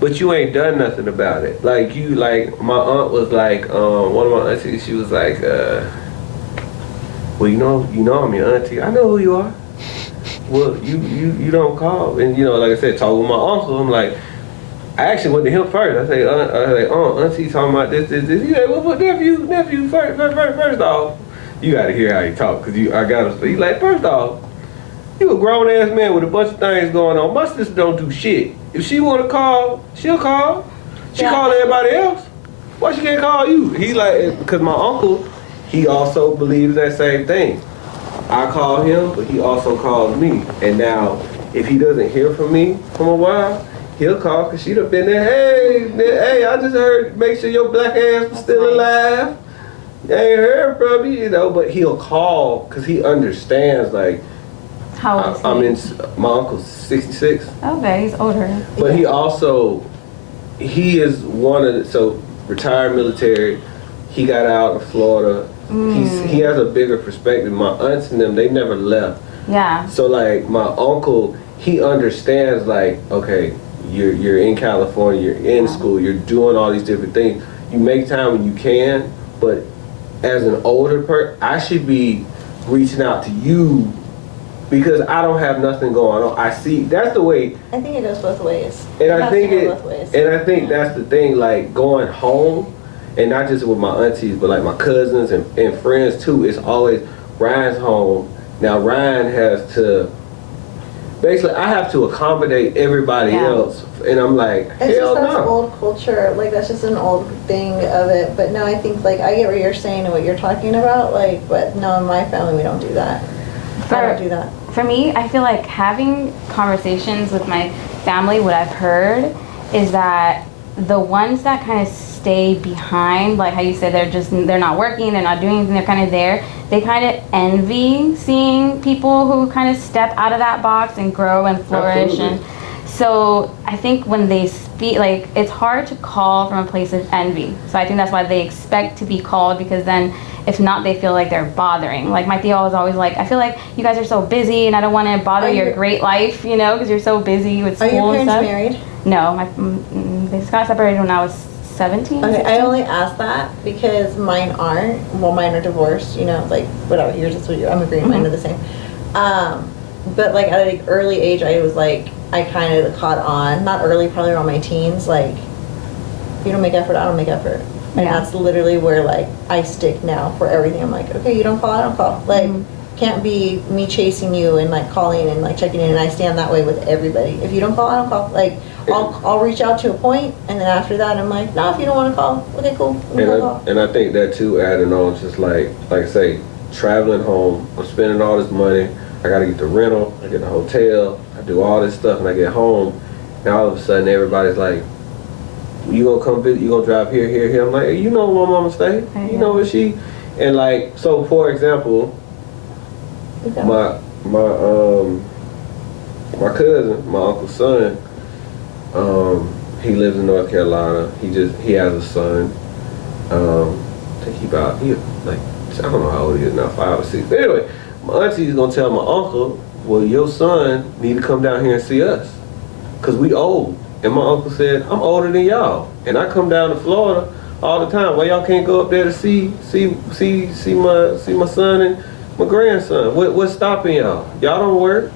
but you ain't done nothing about it. Like my aunt was like, one of my aunties, she was like, well, you know I'm your auntie. I know who you are. Well, you don't call, and like I said, talk with my uncle. I'm like, I actually went to him first. I say, auntie talking about this. He like, well, nephew, first off, you gotta hear how he talk, cause I gotta speak. He's like, first off, you a grown ass man with a bunch of things going on. My sister don't do shit. If she wanna call, she'll call. She call everybody else. Why she can't call you? He like, cause my uncle, he also believes that same thing. I call him, but he also calls me. And now, if he doesn't hear from me from a while, he'll call because she done been there. Hey, I just heard, make sure your black ass was still alive. I ain't heard from you, But he'll call because he understands, like, How old is he? My uncle's 66. Okay, he's older. But he is one of so retired military. He got out in Florida. He has a bigger perspective. My aunts and them, they never left. Yeah. So like my uncle, he understands like, okay, you're in California, you're in school, you're doing all these different things. You make time when you can, but as an older person, I should be reaching out to you because I don't have nothing going on. I see that's the way. I think it goes both ways. And I think both ways. And I think that's the thing. Like going home, and not just with my aunties, but like my cousins and friends too. It's always Ryan's home. Now Ryan has to. Basically, I have to accommodate everybody else, and I'm like, It's hell just that's no. old culture. Like that's just an old thing of it. But no, I think like I get what you're saying and what you're talking about. Like, but no, in my family we don't do that. I don't do that. For me, I feel like having conversations with my family, what I've heard is that the ones that kind of stay behind, like how you said, they're not working, they're not doing anything, they're kind of there. They kind of envy seeing people who kind of step out of that box and grow and flourish. Absolutely. And so I think when they speak, like it's hard to call from a place of envy. So I think that's why they expect to be called, because then if not, they feel like they're bothering. Like my Theo is always like, I feel like you guys are so busy and I don't want to bother your great life, because you're so busy with school Are your and parents stuff. married? No, they got separated when I was 17. Okay, 16. I only asked that because mine aren't. Well, mine are divorced. Like whatever. Yours is what I'm agreeing. Mine are the same. But like at an early age, I was like, I kind of caught on. Not early, probably around my teens. Like, you don't make effort, I don't make effort. And that's literally where like I stick now for everything. I'm like, okay, you don't call, I don't call. Like, can't be me chasing you and like calling and like checking in. And I stand that way with everybody. If you don't call, I don't call. Like, I'll reach out to a point, and then after that, I'm like, no, if you don't want to call, okay, cool. And I think that too, adding on, just like I say, traveling home, I'm spending all this money. I gotta get the rental, I get the hotel, I do all this stuff, and I get home, and all of a sudden everybody's like, you gonna come visit, you gonna drive here. I'm like, hey, you know where my mama stay? You know where she? And like, so for example, my cousin, my uncle's son, he lives in North Carolina. He has a son. I think he like, I don't know how old he is now, 5 or 6. But anyway, my auntie's gonna tell my uncle, well, your son need to come down here and see us, cause we old. And my uncle said, I'm older than y'all, and I come down to Florida all the time. Why y'all can't go up there to see my son and my grandson? What's stopping y'all? Y'all don't work.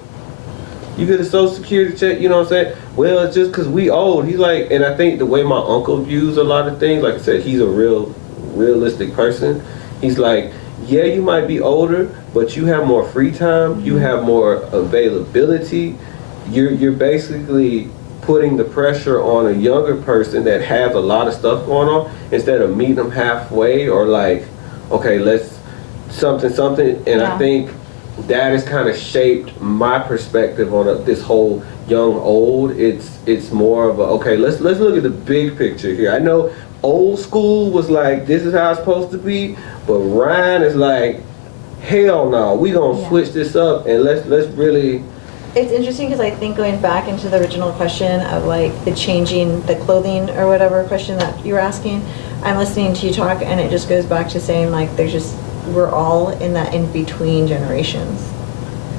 You get a Social Security check, you know what I'm saying? Well, it's just because we old. He's like, and I think the way my uncle views a lot of things, like I said, he's a realistic person. He's like, yeah, you might be older, but you have more free time. You have more availability. You're basically putting the pressure on a younger person that has a lot of stuff going on, instead of meeting them halfway, or like, okay, let's something. And I think that has kind of shaped my perspective on this whole young old. It's more of a, okay, let's look at the big picture here. I know old school was like, this is how it's supposed to be, but Ryan is like, hell no, we gonna switch this up and let's really. It's interesting because I think going back into the original question of like the changing the clothing or whatever question that you were asking, I'm listening to you talk and it just goes back to saying like we're all in that in between generations.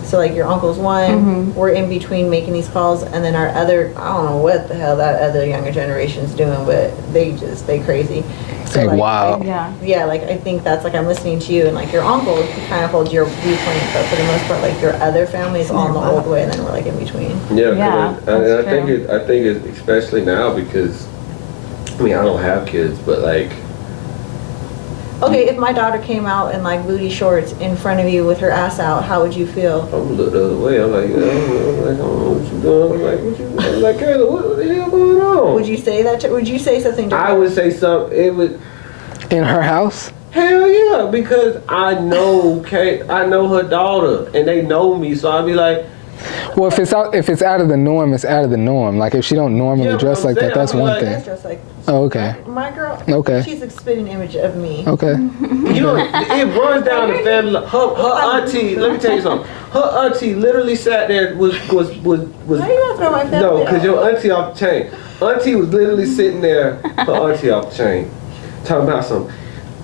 So like your uncle's one, we're in between making these calls, and then our other, I don't know what the hell that other younger generation's doing, but they crazy. So Like, like, wow. Yeah, like I think that's like I'm listening to you, and like your uncle kind of holds your viewpoint, but for the most part, like your other family is all in the old way, and then we're like in between. Yeah, Yeah, and I that's think true. I think it especially now because I mean I don't have kids, but like Okay, if my daughter came out in like booty shorts in front of you with her ass out, how would you feel? I'm gonna look the other way. I'm like, I don't know what you doing. I'm like, I'm like, Kayla, what the hell going on? Would you say that? Would you say something different? I would say something. It would. In her house? Hell yeah, because I know Kate, I know her daughter, and they know me, so I'd be like, Well, if it's out of the norm, it's out of the norm. Like if she don't normally Yeah, dress but I'm like that, saying, that's I mean, one like, thing. That's just like Oh, okay. my girl. Okay. She's a spitting image of me. Okay. you know, it runs down the family. Her auntie, let me tell you something. Her auntie literally sat there was. Why are you gonna throw my family No, because out? your auntie off the chain. Auntie was literally sitting there, her auntie off the chain, talking about some.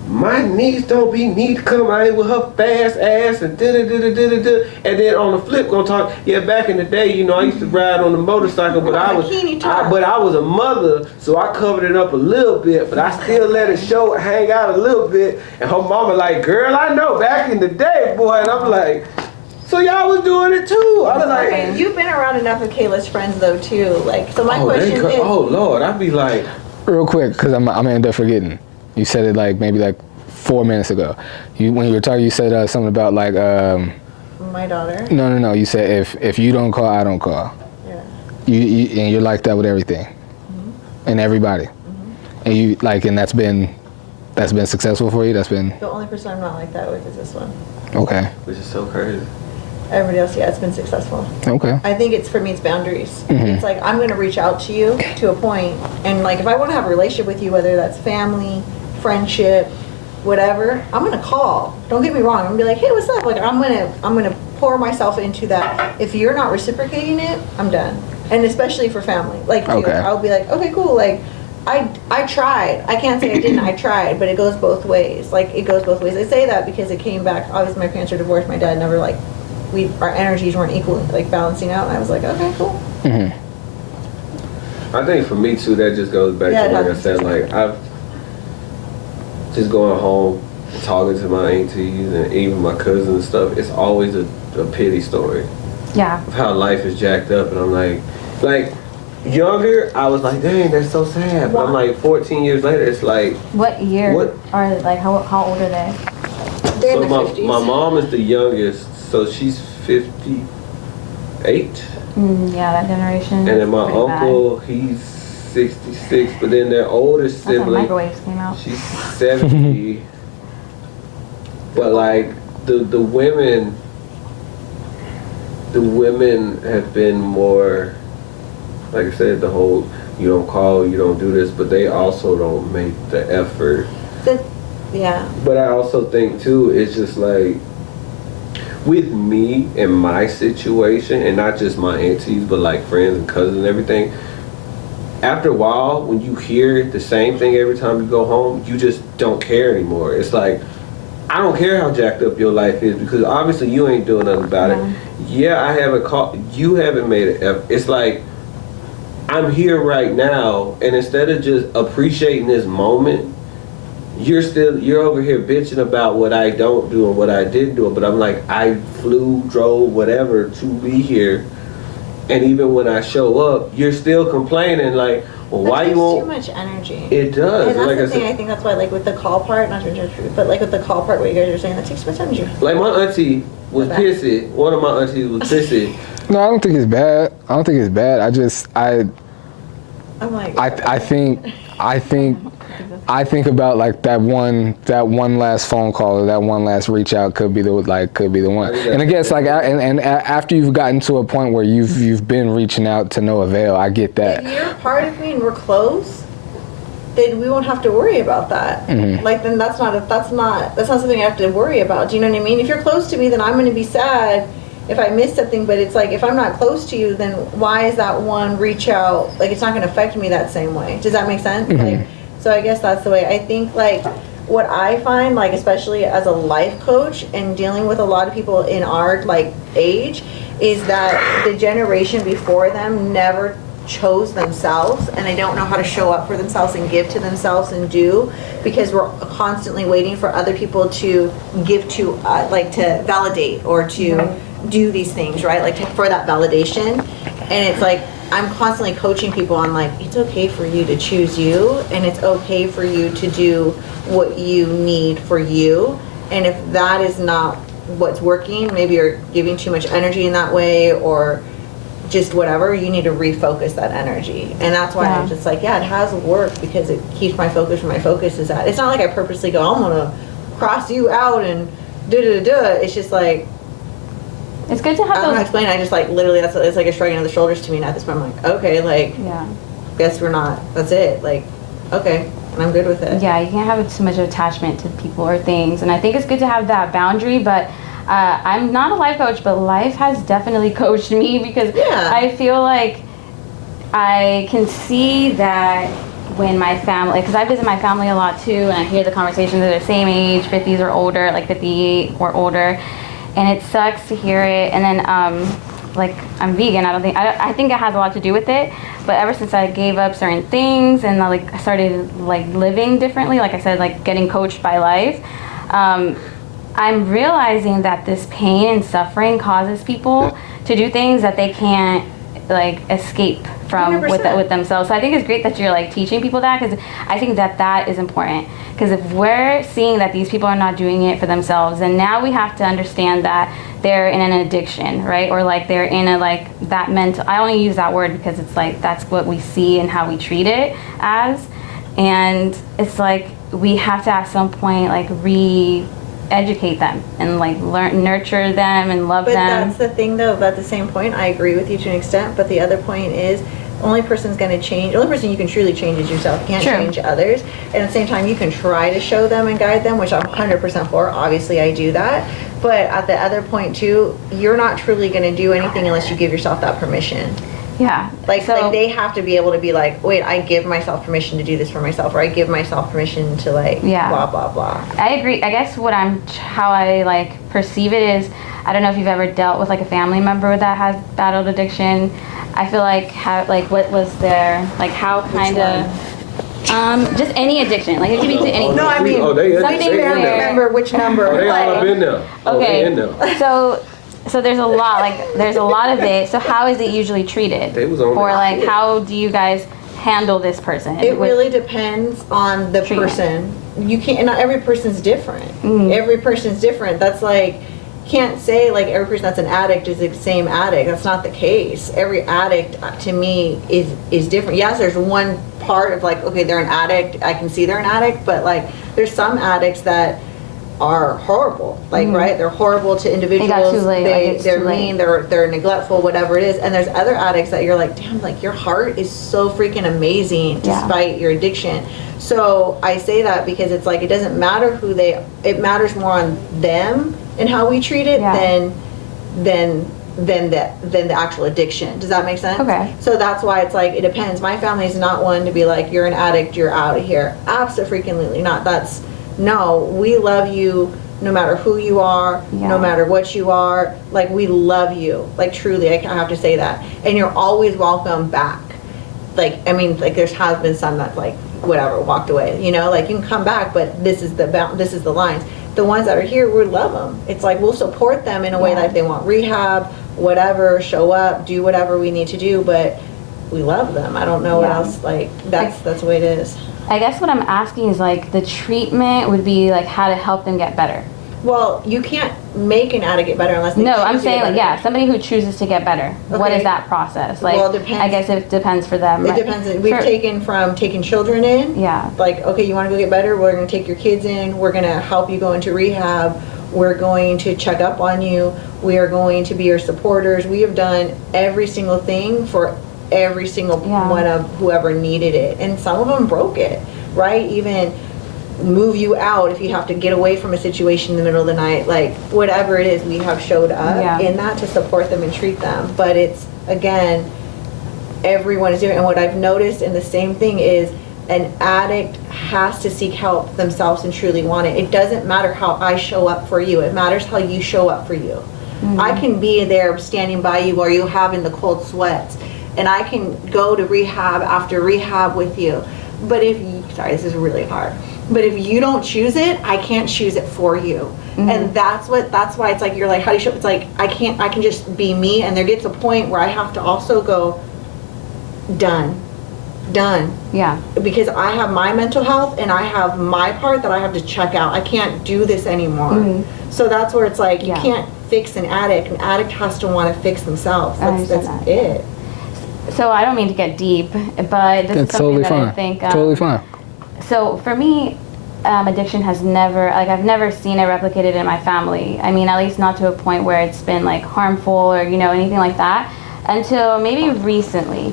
My niece don't need to come out here with her fast ass and da-da-da-da-da-da. And then on the flip gonna talk, yeah, back in the day, you know, I used to ride on the motorcycle, but I was a mother, so I covered it up a little bit, but I still let it show, hang out a little bit. And her mama like, girl, I know, back in the day, boy. And I'm like, so y'all was doing it too. I was like, You've been around enough of Kayla's friends though too. Like, so my question is, oh Lord, I'd be like, Real quick, because I'm gonna end up forgetting. You said it like maybe like 4 minutes ago. When you were talking, you said something about like my daughter. no. You said if you don't call, I don't call. Yeah. You and you're like that with everything, and everybody, and you like, and that's been successful for you. That's been The only person I'm not like that with is this one. okay. which is so crazy. Everybody else, yeah, it's been successful. Okay. I think it's for me, it's boundaries. It's like I'm gonna reach out to you to a point, and like if I want to have a relationship with you, whether that's family, friendship, whatever, I'm gonna call. Don't get me wrong. I'm gonna be like, hey, what's up? Like I'm gonna pour myself into that. If you're not reciprocating it, I'm done. And especially for family, like you, Okay. I'll be like, okay, cool. Like I tried. I can't say I didn't. I tried, but it goes both ways. Like it goes both ways. I say that because it came back. Obviously, my parents are divorced. My dad never like. Our energies weren't equal, like balancing out. And I was like, okay, cool. I think for me too, that just goes back Yeah, to it like I happens. said, like I've just going home, talking to my aunties and even my cousins and stuff. It's always a pity story Yeah. of how life is jacked up, and I'm like younger, I was like, dang, that's so sad. But I'm like 14 years later, it's like, What year? What? Or like how old are they? They're so in the 50s. my mom is the youngest, so she's 58. Yeah, that generation. And then my is pretty bad. uncle, he's 66, but then their oldest That's when sibling, microwaves came out. she's 70. But like the women have been more, like I said, the whole you don't call, you don't do this, but they also don't make the effort. Yeah. But I also think too, it's just like with me and my situation, and not just my aunties, but like friends and cousins and everything. After a while, when you hear the same thing every time you go home, you just don't care anymore. It's like, I don't care how jacked up your life is because obviously you ain't doing nothing about it. Yeah, I haven't called, you haven't made an effort. It's like, I'm here right now, and instead of just appreciating this moment, you're over here bitching about what I don't do and what I did do. But I'm like, I flew, drove, whatever to be here. And even when I show up, you're still complaining like, well, why you too won't? much energy. It does. And that's Like the I thing. said, I think that's why, like with the call part, not to interrupt you, but like with the call part, what you guys are saying, that takes too much energy. like my auntie was Okay. pissy. One of my aunties was pissy. No, I don't think it's bad. I'm like, I think about like that one last phone call or that one last reach out could be the one. And I guess like after you've gotten to a point where you've been reaching out to no avail, I get that. if you're part of me and we're close, then we won't have to worry about that. Like, then that's not something I have to worry about. Do you know what I mean? If you're close to me, then I'm going to be sad if I miss something, but it's like, if I'm not close to you, then why is that one reach out? Like, it's not going to affect me that same way. Does that make sense? Like, so I guess that's the way. I think, like, what I find, like, especially as a life coach and dealing with a lot of people in our, like, age, is that the generation before them never chose themselves, and they don't know how to show up for themselves and give to themselves and do, because we're constantly waiting for other people to give to, like, to validate or to do these things, right? Like, for that validation. And it's like, I'm constantly coaching people on, like, it's okay for you to choose you, and it's okay for you to do what you need for you. And if that is not what's working, maybe you're giving too much energy in that way, or just whatever, you need to refocus that energy. And that's why I'm just like, it has worked, because it keeps my focus where my focus is at. It's not like I purposely go, I'm gonna cross you out and It's just like, It's good to have I don't know how to those. explain it. I just, like, literally, it's like a shrugging of the shoulders to me. And at this point, I'm like, okay, like, Yeah. guess we're not, that's it. Like, okay, and I'm good with it. Yeah, you can't have too much attachment to people or things, and I think it's good to have that boundary. But I'm not a life coach, but life has definitely coached me, because I feel like I can see that when my family, because I visit my family a lot too, and I hear the conversations at the same age, 50s or older, like 58 or older, and it sucks to hear it. And then like, I'm vegan. I think it has a lot to do with it. But ever since I gave up certain things and I started like living differently, like I said, like getting coached by life, I'm realizing that this pain and suffering causes people to do things that they can't like escape from with themselves. So I think it's great that you're like teaching people that, because I think that is important. Because if we're seeing that these people are not doing it for themselves, and now we have to understand that they're in an addiction, right? Or like they're in a like that mental, I only use that word because it's like that's what we see and how we treat it as. And it's like we have to at some point like educate them and like nurture them and love them. But that's the thing though, at the same point, I agree with you to an extent, but the other point is, the only person you can truly change is yourself. You can't change others. And at the same time, you can try to show them and guide them, which I'm 100% for. Obviously, I do that. But at the other point too, you're not truly going to do anything unless you give yourself that permission. Yeah. Like they have to be able to be like, wait, I give myself permission to do this for myself, or I give myself permission to like blah blah blah. I agree. I guess how I like perceive it is, I don't know if you've ever dealt with like a family member that has battled addiction. I feel like what was their like how kind of just any addiction, like it could be to anything. No, I mean something remember which number. Oh, they all up in there. Okay. In there. So there's a lot of it. So how is it usually treated? Or like how do you guys handle this person? It really depends on the person. You can't. Not every person's different. Every person's different. That's like, can't say like every person that's an addict is the same addict. That's not the case. Every addict to me is different. Yes, there's one part of like, okay, they're an addict. I can see they're an addict, but like there's some addicts that are horrible, like right, they're horrible to individuals. They're mean, they're neglectful, whatever it is. And there's other addicts that you're like, damn, like your heart is so freaking amazing despite your addiction. So I say that because it's like it doesn't matter it matters more on them and how we treat it than the actual addiction. Does that make sense? Okay. So that's why it's like it depends. My family is not one to be like, you're an addict, you're out of here. Absolutely not. No, we love you no matter who you are, no matter what you are. Like, we love you. Like, truly, I have to say that. And you're always welcome back. Like, I mean, like, there's has been some that, like, whatever, walked away. You know, like, you can come back, but this is the lines. The ones that are here, we love them. It's like we'll support them in a way that if they want rehab, whatever, show up, do whatever we need to do, but we love them. I don't know what else. Like, that's the way it is. I guess what I'm asking is like the treatment would be like how to help them get better. Well, you can't make an addict get better unless they choose I'm to saying get like somebody who chooses to get better. Okay. What is that process? Like, well, it depends. I guess it depends for them. It depends. We've taken children in. Yeah. Like, okay, you want to go get better? We're going to take your kids in. We're going to help you go into rehab. We're going to check up on you. We are going to be your supporters. We have done every single thing for every single one of whoever needed it. And some of them broke it. right? Even move you out if you have to get away from a situation in the middle of the night, like whatever it is, we have showed up in that to support them and treat them. But it's, again, everyone is different. And what I've noticed, and the same thing is, an addict has to seek help themselves and truly want it. It doesn't matter how I show up for you. It matters how you show up for you. I can be there standing by you while you're having the cold sweats, and I can go to rehab after rehab with you. But if you, sorry, this is really hard. But if you don't choose it, I can't choose it for you. And that's why it's like, you're like, how do you show? It's like, I can just be me, and there gets a point where I have to also go, done. Yeah. Because I have my mental health and I have my part that I have to check out. I can't do this anymore. So that's where it's like, you can't fix an addict. An addict has to want to fix themselves. That's it. So I don't mean to get deep, but this is something that I think totally fine. So for me, addiction has never, like, I've never seen it replicated in my family. I mean, at least not to a point where it's been like harmful or, you know, anything like that, until maybe recently.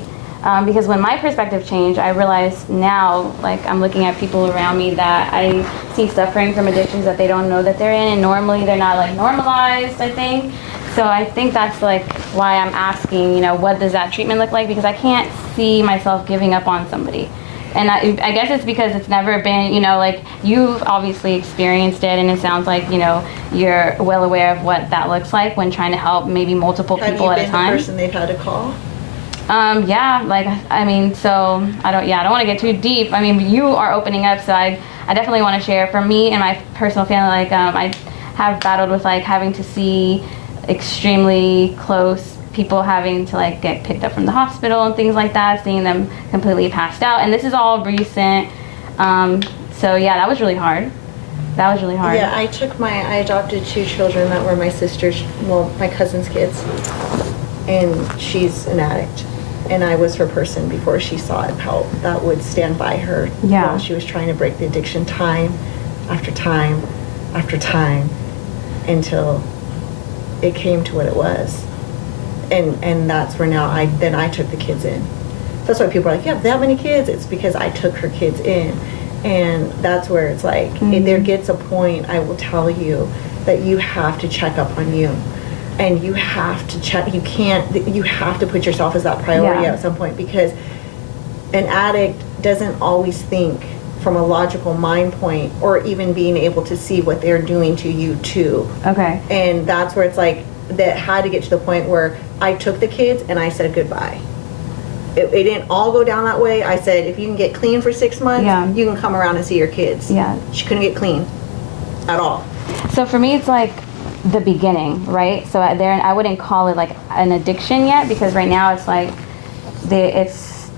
Because when my perspective changed, I realized now, like, I'm looking at people around me that I see suffering from addictions that they don't know that they're in, and normally they're not, like, normalized, I think. So I think that's, like, why I'm asking, you know, what does that treatment look like? Because I can't see myself giving up on somebody. And I guess it's because it's never been, you know, like, you've obviously experienced it, and it sounds like, you know, you're well aware of what that looks like when trying to help maybe multiple people at a time. Have you been the person they've had to call? Yeah, like, I mean, so I don't want to get too deep. I mean, you are opening up, so I definitely want to share. For me and my personal family, like, I have battled with, like, having to see extremely close people having to, like, get picked up from the hospital and things like that, seeing them completely passed out. And this is all recent. So yeah, that was really hard. Yeah, I adopted 2 children that were my sister's, well, my cousin's kids. And she's an addict. And I was her person before she sought help that would stand by her while she was trying to break the addiction, time after time after time, until it came to what it was. And that's where now I took the kids in. That's why people are like, you have that many kids? It's because I took her kids in. And that's where it's like, if there gets a point, I will tell you, that you have to check up on you. And you have to check, you have to put yourself as that priority at some point, because an addict doesn't always think from a logical mind point, or even being able to see what they're doing to you too. Okay. And that's where it's like, that had to get to the point where I took the kids and I said goodbye. It didn't all go down that way. I said, if you can get clean for 6 months, you can come around and see your kids. Yeah. She couldn't get clean at all. So for me, it's like the beginning, right? So there, I wouldn't call it like an addiction yet, because right now it's like it's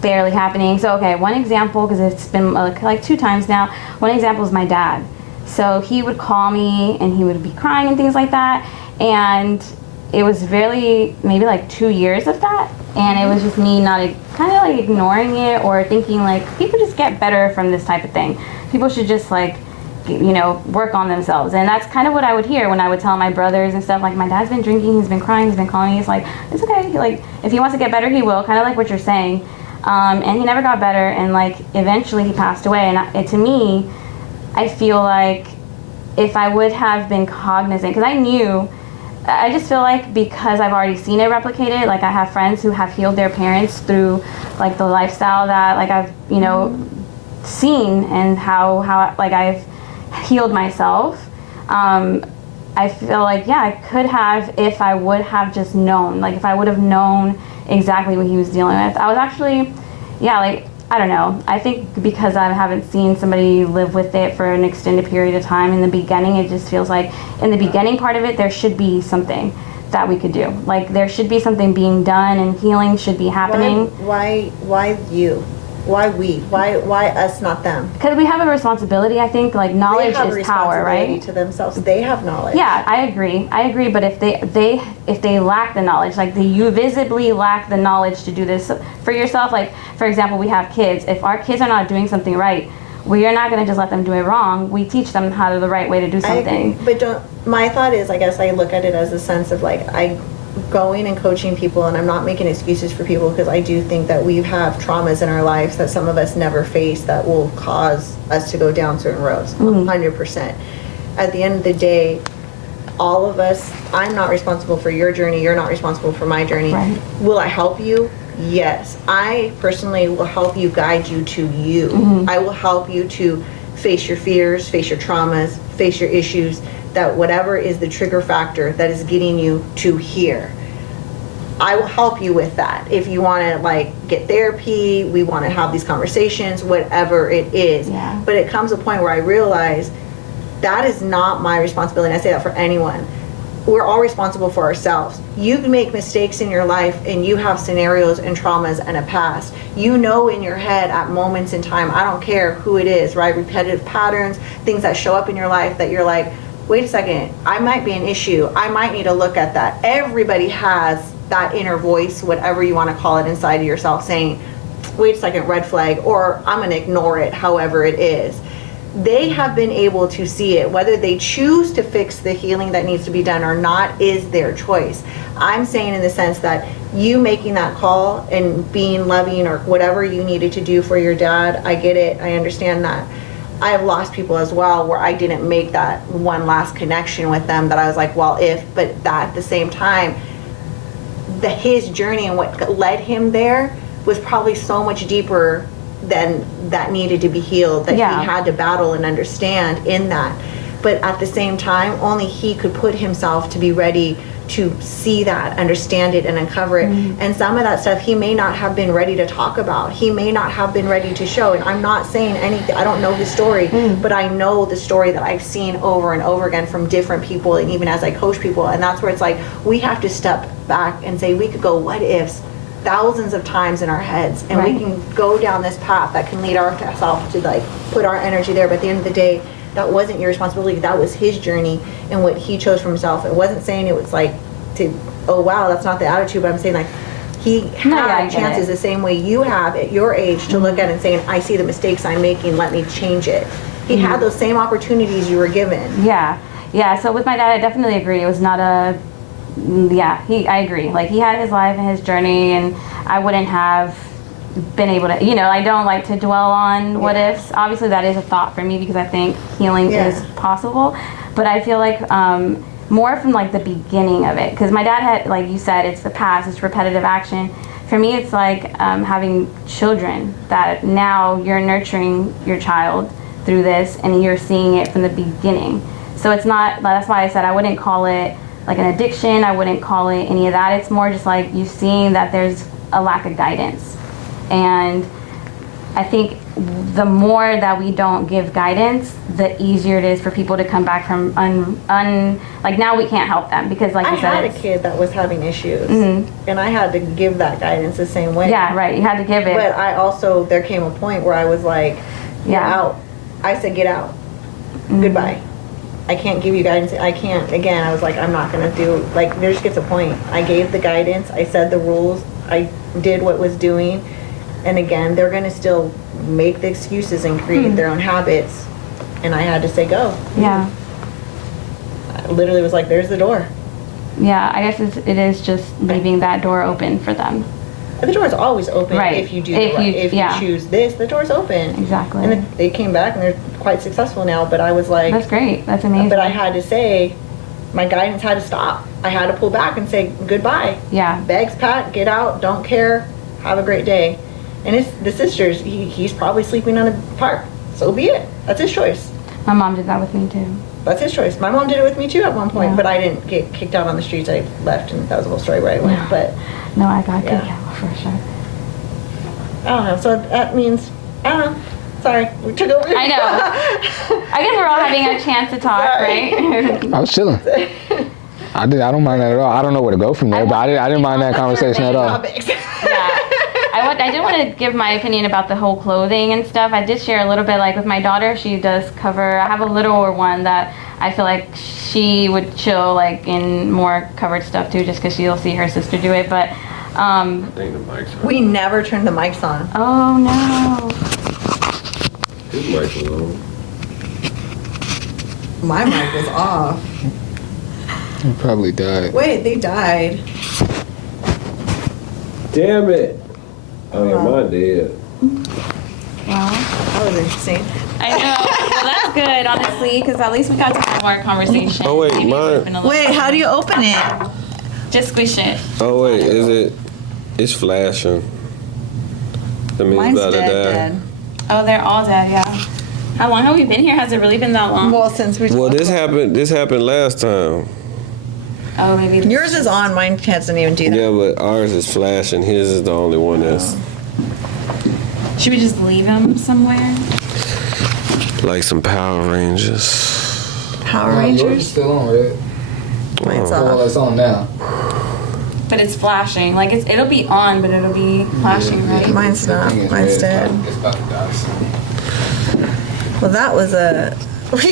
barely happening. So okay, one example, because it's been like 2 times now. One example is my dad. So he would call me and he would be crying and things like that, and it was really maybe like 2 years of that, and it was just me not kind of like ignoring it, or thinking like people just get better from this type of thing. People should just, like, you know, work on themselves. And that's kind of what I would hear when I would tell my brothers and stuff, like, my dad's been drinking, he's been crying, he's been calling me. It's like, it's okay, like, if he wants to get better, he will, kind of like what you're saying. And he never got better, and like eventually he passed away. And to me, I feel like if I would have been cognizant, because I just feel like, because I've already seen it replicated, like, I have friends who have healed their parents through, like, the lifestyle that, like, I've, you know, seen, and how like, I've healed myself. I feel like, yeah, I could have, if I would have just known, like, if I would have known exactly what he was dealing with. I was actually, yeah, like, I don't know. I think because I haven't seen somebody live with it for an extended period of time, in the beginning, it just feels like, in the beginning part of it, there should be something that we could do. Like, there should be something being done, and healing should be happening. Why you? Why we? Why us, not them? Because we have a responsibility, I think. Like, knowledge is power, right? To themselves, they have knowledge. Yeah, I agree. But if they lack the knowledge, like, you visibly lack the knowledge to do this for yourself. Like, for example, we have kids. If our kids are not doing something right, we are not going to just let them do it wrong. We teach them how to the right way to do something. But my thought is, I guess I look at it as a sense of, like, going and coaching people, and I'm not making excuses for people because I do think that we have traumas in our lives that some of us never face that will cause us to go down certain roads, 100%. At the end of the day, all of us, I'm not responsible for your journey, you're not responsible for my journey. Right. Will I help you? Yes. I personally will help you, guide you to you. I will help you to face your fears, face your traumas, face your issues, that whatever is the trigger factor that is getting you to here. I will help you with that. If you want to like get therapy, we want to have these conversations, whatever it is. Yeah. But it comes a point where I realize that is not my responsibility. And I say that for anyone. We're all responsible for ourselves. You can make mistakes in your life and you have scenarios and traumas and a past. You know in your head at moments in time, I don't care who it is, right? Repetitive patterns, things that show up in your life that you're like, wait a second, I might be an issue. I might need to look at that. Everybody has that inner voice, whatever you want to call it, inside of yourself saying, wait a second, red flag, or I'm going to ignore it, however it is. They have been able to see it. Whether they choose to fix the healing that needs to be done or not is their choice. I'm saying in the sense that you making that call and being loving or whatever you needed to do for your dad, I get it. I understand that. I have lost people as well where I didn't make that one last connection with them that I was like, well, if, but that at the same time, his journey and what led him there was probably so much deeper than that needed to be healed, that Yeah. he had to battle and understand in that. But at the same time, only he could put himself to be ready to see that, understand it, and uncover it. And some of that stuff he may not have been ready to talk about. He may not have been ready to show. And I'm not saying anything, I don't know his story, but I know the story that I've seen over and over again from different people, and even as I coach people. And that's where it's like, we have to step back and say, we could go what ifs thousands of times in our heads, and Right. we can go down this path that can lead ourselves to like put our energy there. But at the end of the day, that wasn't your responsibility. That was his journey and what he chose for himself. It wasn't saying it was like to, oh wow, that's not the attitude, but I'm saying like he No, yeah, I had get chances it. the same way you have at your age to look at it and saying, I see the mistakes I'm making, let me change it. He had those same opportunities you were given. Yeah. So with my dad, I definitely agree. It was not a, I agree. Like he had his life and his journey, and I wouldn't have been able to, I don't like to dwell on what ifs. Obviously that is a thought for me because I think healing Yeah. is possible, but I feel like more from like the beginning of it, because my dad had, like you said, it's the past, it's repetitive action. For me, it's like having children, that now you're nurturing your child through this and you're seeing it from the beginning. So it's not, that's why I said I wouldn't call it like an addiction, I wouldn't call it any of that. It's more just like you seeing that there's a lack of guidance. And I think the more that we don't give guidance, the easier it is for people to come back from like now we can't help them because like I you said, had a it's- kid that was having issues, and I had to give that guidance the same way. yeah, right, you had to give it. But I also, there came a point where I was like, get Yeah. out. I said, get out. Goodbye. I can't give you guidance. I can't. Again, I was like, I'm not going to do, like, there just gets a point. I gave the guidance. I said the rules. I did what was doing. And again, they're going to still make the excuses and create their own habits. And I had to say, go. Yeah. I literally was like, there's the door. Yeah, I guess it is just leaving that door open for them. The door is always open Right. if you do If the right. you- If yeah. you choose this, the door's open. Exactly. And they came back and they're quite successful now. But I was like, That's great. That's amazing. but I had to say, my guidance had to stop. I had to pull back and say goodbye. Yeah. Bags packed, get out, don't care, have a great day. And it's the sisters, he's probably sleeping on a park. So be it. That's his choice. My mom did that with me too. That's his choice. My mom did it with me too at one point, Yeah. but I didn't get kicked out on the streets. I left, and that was a whole story where I went. Yeah. But No, I got Yeah. kicked out for sure. I don't know. So that means, I don't know. Sorry, we took over. I know. I guess we're all having a chance to talk, Sorry. right? I was chilling. I don't mind that at all. I don't know where to go from there, but I didn't mind that conversation at all. Topics. Yeah. I did want to give my opinion about the whole clothing and stuff. I did share a little bit, like with my daughter, she does cover, I have a littler one that I feel like she would chill like in more covered stuff too, just because she'll see her sister do it. But, I think the mic's on. We never turned the mics on. oh no. His mic's on. My mic was off. He probably died. Wait, they died. Damn it. Oh yeah, mine dead. That was interesting. I know. Well, that's good, honestly, because at least we got to have our conversation. Oh, wait, Maybe it would've been a little Wait, how do you open it? Just squish it. Oh wait, is it? It's flashing. That means Mine's about to die. dead. Oh, they're all dead, yeah. How long have we been here? Has it really been that long? Well, since we. Well, this happened last time. Oh, maybe. Yours is on. Mine doesn't even do that. Yeah, but ours is flashing. His is the only one that's Should we just leave him somewhere? like some Power Rangers. Power Yours is Rangers. still on, right? Mine's Well, off. it's on now. But it's flashing. Like it'll be on, but it'll be flashing, right? Mine's not. Thing is, Mine's red. dead. It's about to die soon. Well, that was a.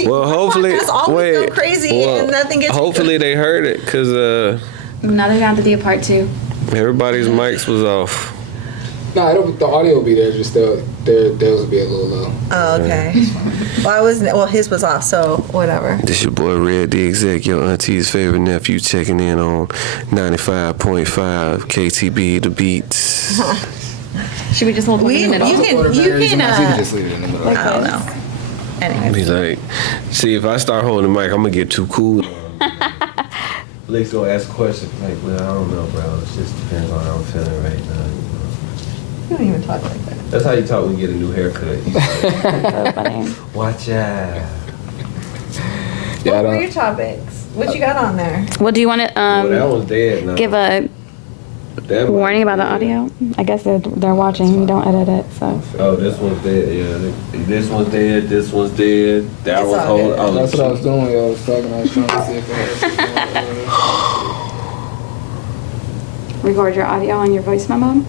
Well, hopefully, Just always go crazy and nothing gets. hopefully they heard it because Now they're going to do a part 2. everybody's mics was off. No, the audio will be there. Just theirs will be a little low. Oh, okay. Well, I wasn't. Well, his was off, so whatever. This your boy Red the Exec, your auntie's favorite nephew, checking in on 95.5 KTB The Beats. Should we just hold one in the middle? You can. You can I just leave it in the middle. don't know. Anyway. He's like, see, if I start holding the mic, I'm gonna get too cool. Blake's gonna ask questions like, well, I don't know, bro. It just depends on how I'm feeling right now. You don't even talk like that. That's how you talk when you get a new haircut. He's like, So funny. watch out. Yeah, I What were don't. your topics? What you got on there? Well, do you want to Well, that one's dead now. give a That one- warning about the audio? I guess they're watching. We don't edit it, so. Oh, this one's dead. Yeah, this one's dead. This one's dead. That It's one's all whole. good. Oh, That's what I was doing when y'all was talking. I was trying to see if it had. Record your audio on your voice memo.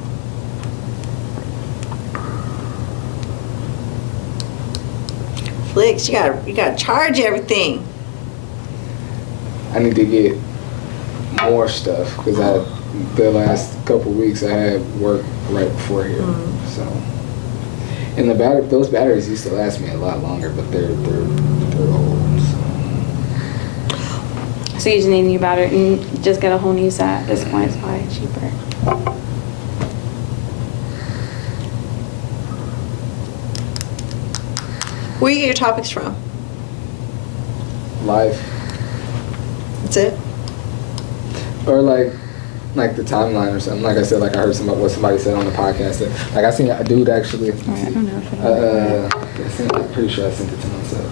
Flix, you gotta charge everything. I need to get more stuff because the last couple weeks I had work right before here, so. And those batteries used to last me a lot longer, but they're old. So you just need a new battery and just get a whole new set. At this point, it's probably cheaper. Where you get your topics from? Life That's it. or like the timeline or something. Like I said, like I heard what somebody said on the podcast. Like I seen a dude actually. I don't know if I'm pretty sure I sent it to myself.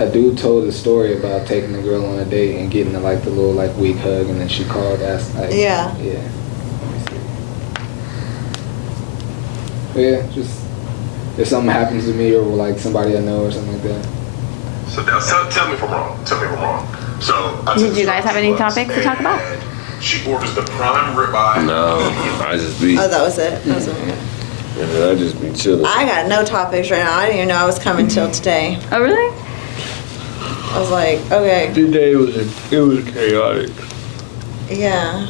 A dude told a story about taking a girl on a date and getting the little weak hug, and then she called, asked like, Yeah. yeah. Let me see. But yeah, just if something happens to me or like somebody I know or something like that. So now, tell me if I'm wrong. Tell me if I'm wrong. So I Did you guys have any topics to talk about? She orders the prime ribeye. No, I just be. Oh, that was it. That was it. Yeah, I just be chilling. I got no topics right now. I didn't even know I was coming till today. Oh, really? I was like, okay, Today was chaotic. yeah.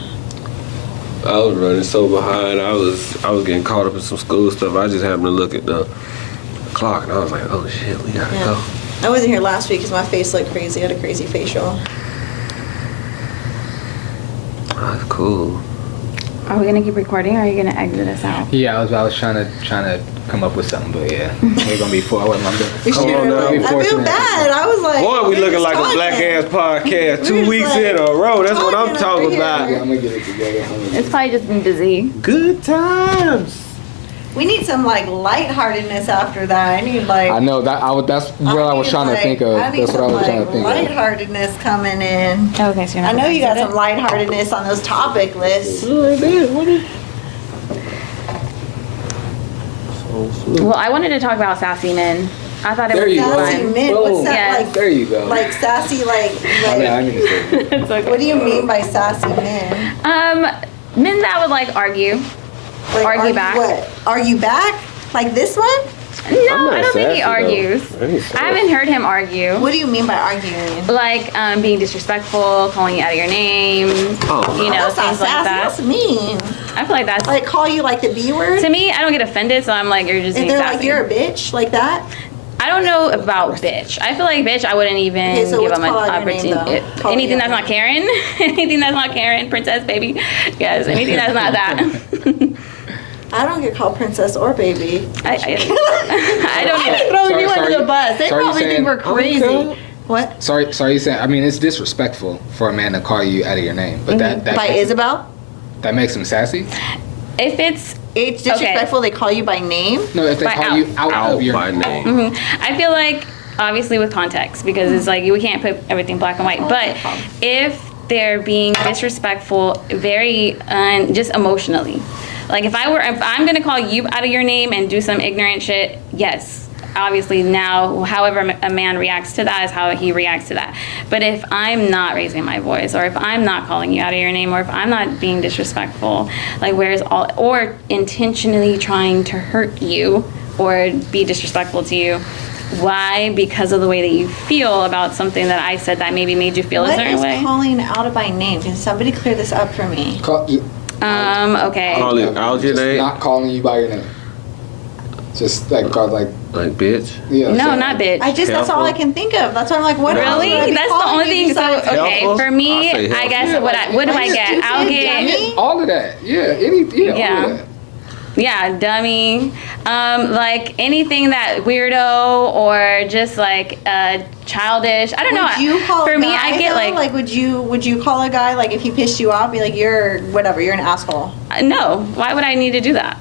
I was running so behind. I was getting caught up in some school stuff. I just happened to look at the clock and I was like, oh shit, we gotta Yeah. go. I wasn't here last week because my face looked crazy. I had a crazy facial. That's cool. Are we gonna keep recording, or are you gonna exit us out? Yeah, I was trying to come up with something, but yeah, we're gonna be 4. I wasn't We Come should on now. I feel Fortunate. bad. I was like, Boy, we we're looking just like a talking. black ass podcast We're 2 just weeks like in a row. That's what I'm talking talking over about. here. I'm gonna get it together. It's probably just been busy. Good times. We need some like lightheartedness after that. I need like. I know that that's what I was need, trying to like- think of. I need That's what I some, was trying to like, think of. lightheartedness coming in. Okay, so you're I not know you got gonna some lightheartedness on those topic lists. Well, I wanted to talk about sassy men. I thought it There would be you go. Sassy fun. men. What's Boom. that Yes. like? There you go. Like sassy, like. I mean, I need to say that. It's okay. What do you mean by sassy men? Men that would like argue. Like, Argue back. What? Argue back? Like this one? No, I'm not I don't think he sassy, though. argues. I ain't sassy. I haven't heard him argue. What do you mean by arguing? Like being disrespectful, calling you out of your name, Oh, you know, That's not things like sassy. that. That's mean. I feel like that's Like call you like the B word? to me. I don't get offended, so I'm like, you're just And being they're sassy. like, you're a bitch, like that? I don't know about bitch. I feel like bitch, I wouldn't even Okay, so give what's them an call out your name, opportunity. though? Call Anything me that's out. not Karen, anything that's not Karen, princess, baby. Yes, anything that's not that. I don't get called princess or baby. I don't I either. throw Sorry, you under sorry. the bus. They Sorry, probably you're think we're saying- crazy. Okay. What? Sorry, you saying. I mean, it's disrespectful for a man to call you out of your name, but that By makes Isabel? that makes him sassy. If it's, It's disrespectful. They call you by name. No, if they By call you out Out of your by name. I feel like obviously with context because it's like we can't put everything black and white. But if they're being disrespectful, very just emotionally, like if I'm gonna call you out of your name and do some ignorant shit, yes. Obviously now, however a man reacts to that is how he reacts to that. But if I'm not raising my voice, or if I'm not calling you out of your name, or if I'm not being disrespectful, like where's all, or intentionally trying to hurt you or be disrespectful to you, why? Because of the way that you feel about something that I said that maybe made you feel a What certain is way. calling out by name? Can somebody clear this up for me? Okay. Call it out your just name, not calling you by your name. Just like called like like bitch. yeah. No, so- not bitch. That's all I can think of. That's why I'm like, what else Really? would I be That's the calling only you thing. So besides- okay, Helpful? for me, I'll say I guess helpful. what do I Are you get? I'll stupid, get dummy? all of that. Yeah. All Yeah. of that. yeah, dummy. Like anything that weirdo or just like childish. I don't know. Would you call For a me, guy, I get though? like would you call a guy like if he pissed you off, be like you're whatever, you're an asshole. no. Why would I need to do that?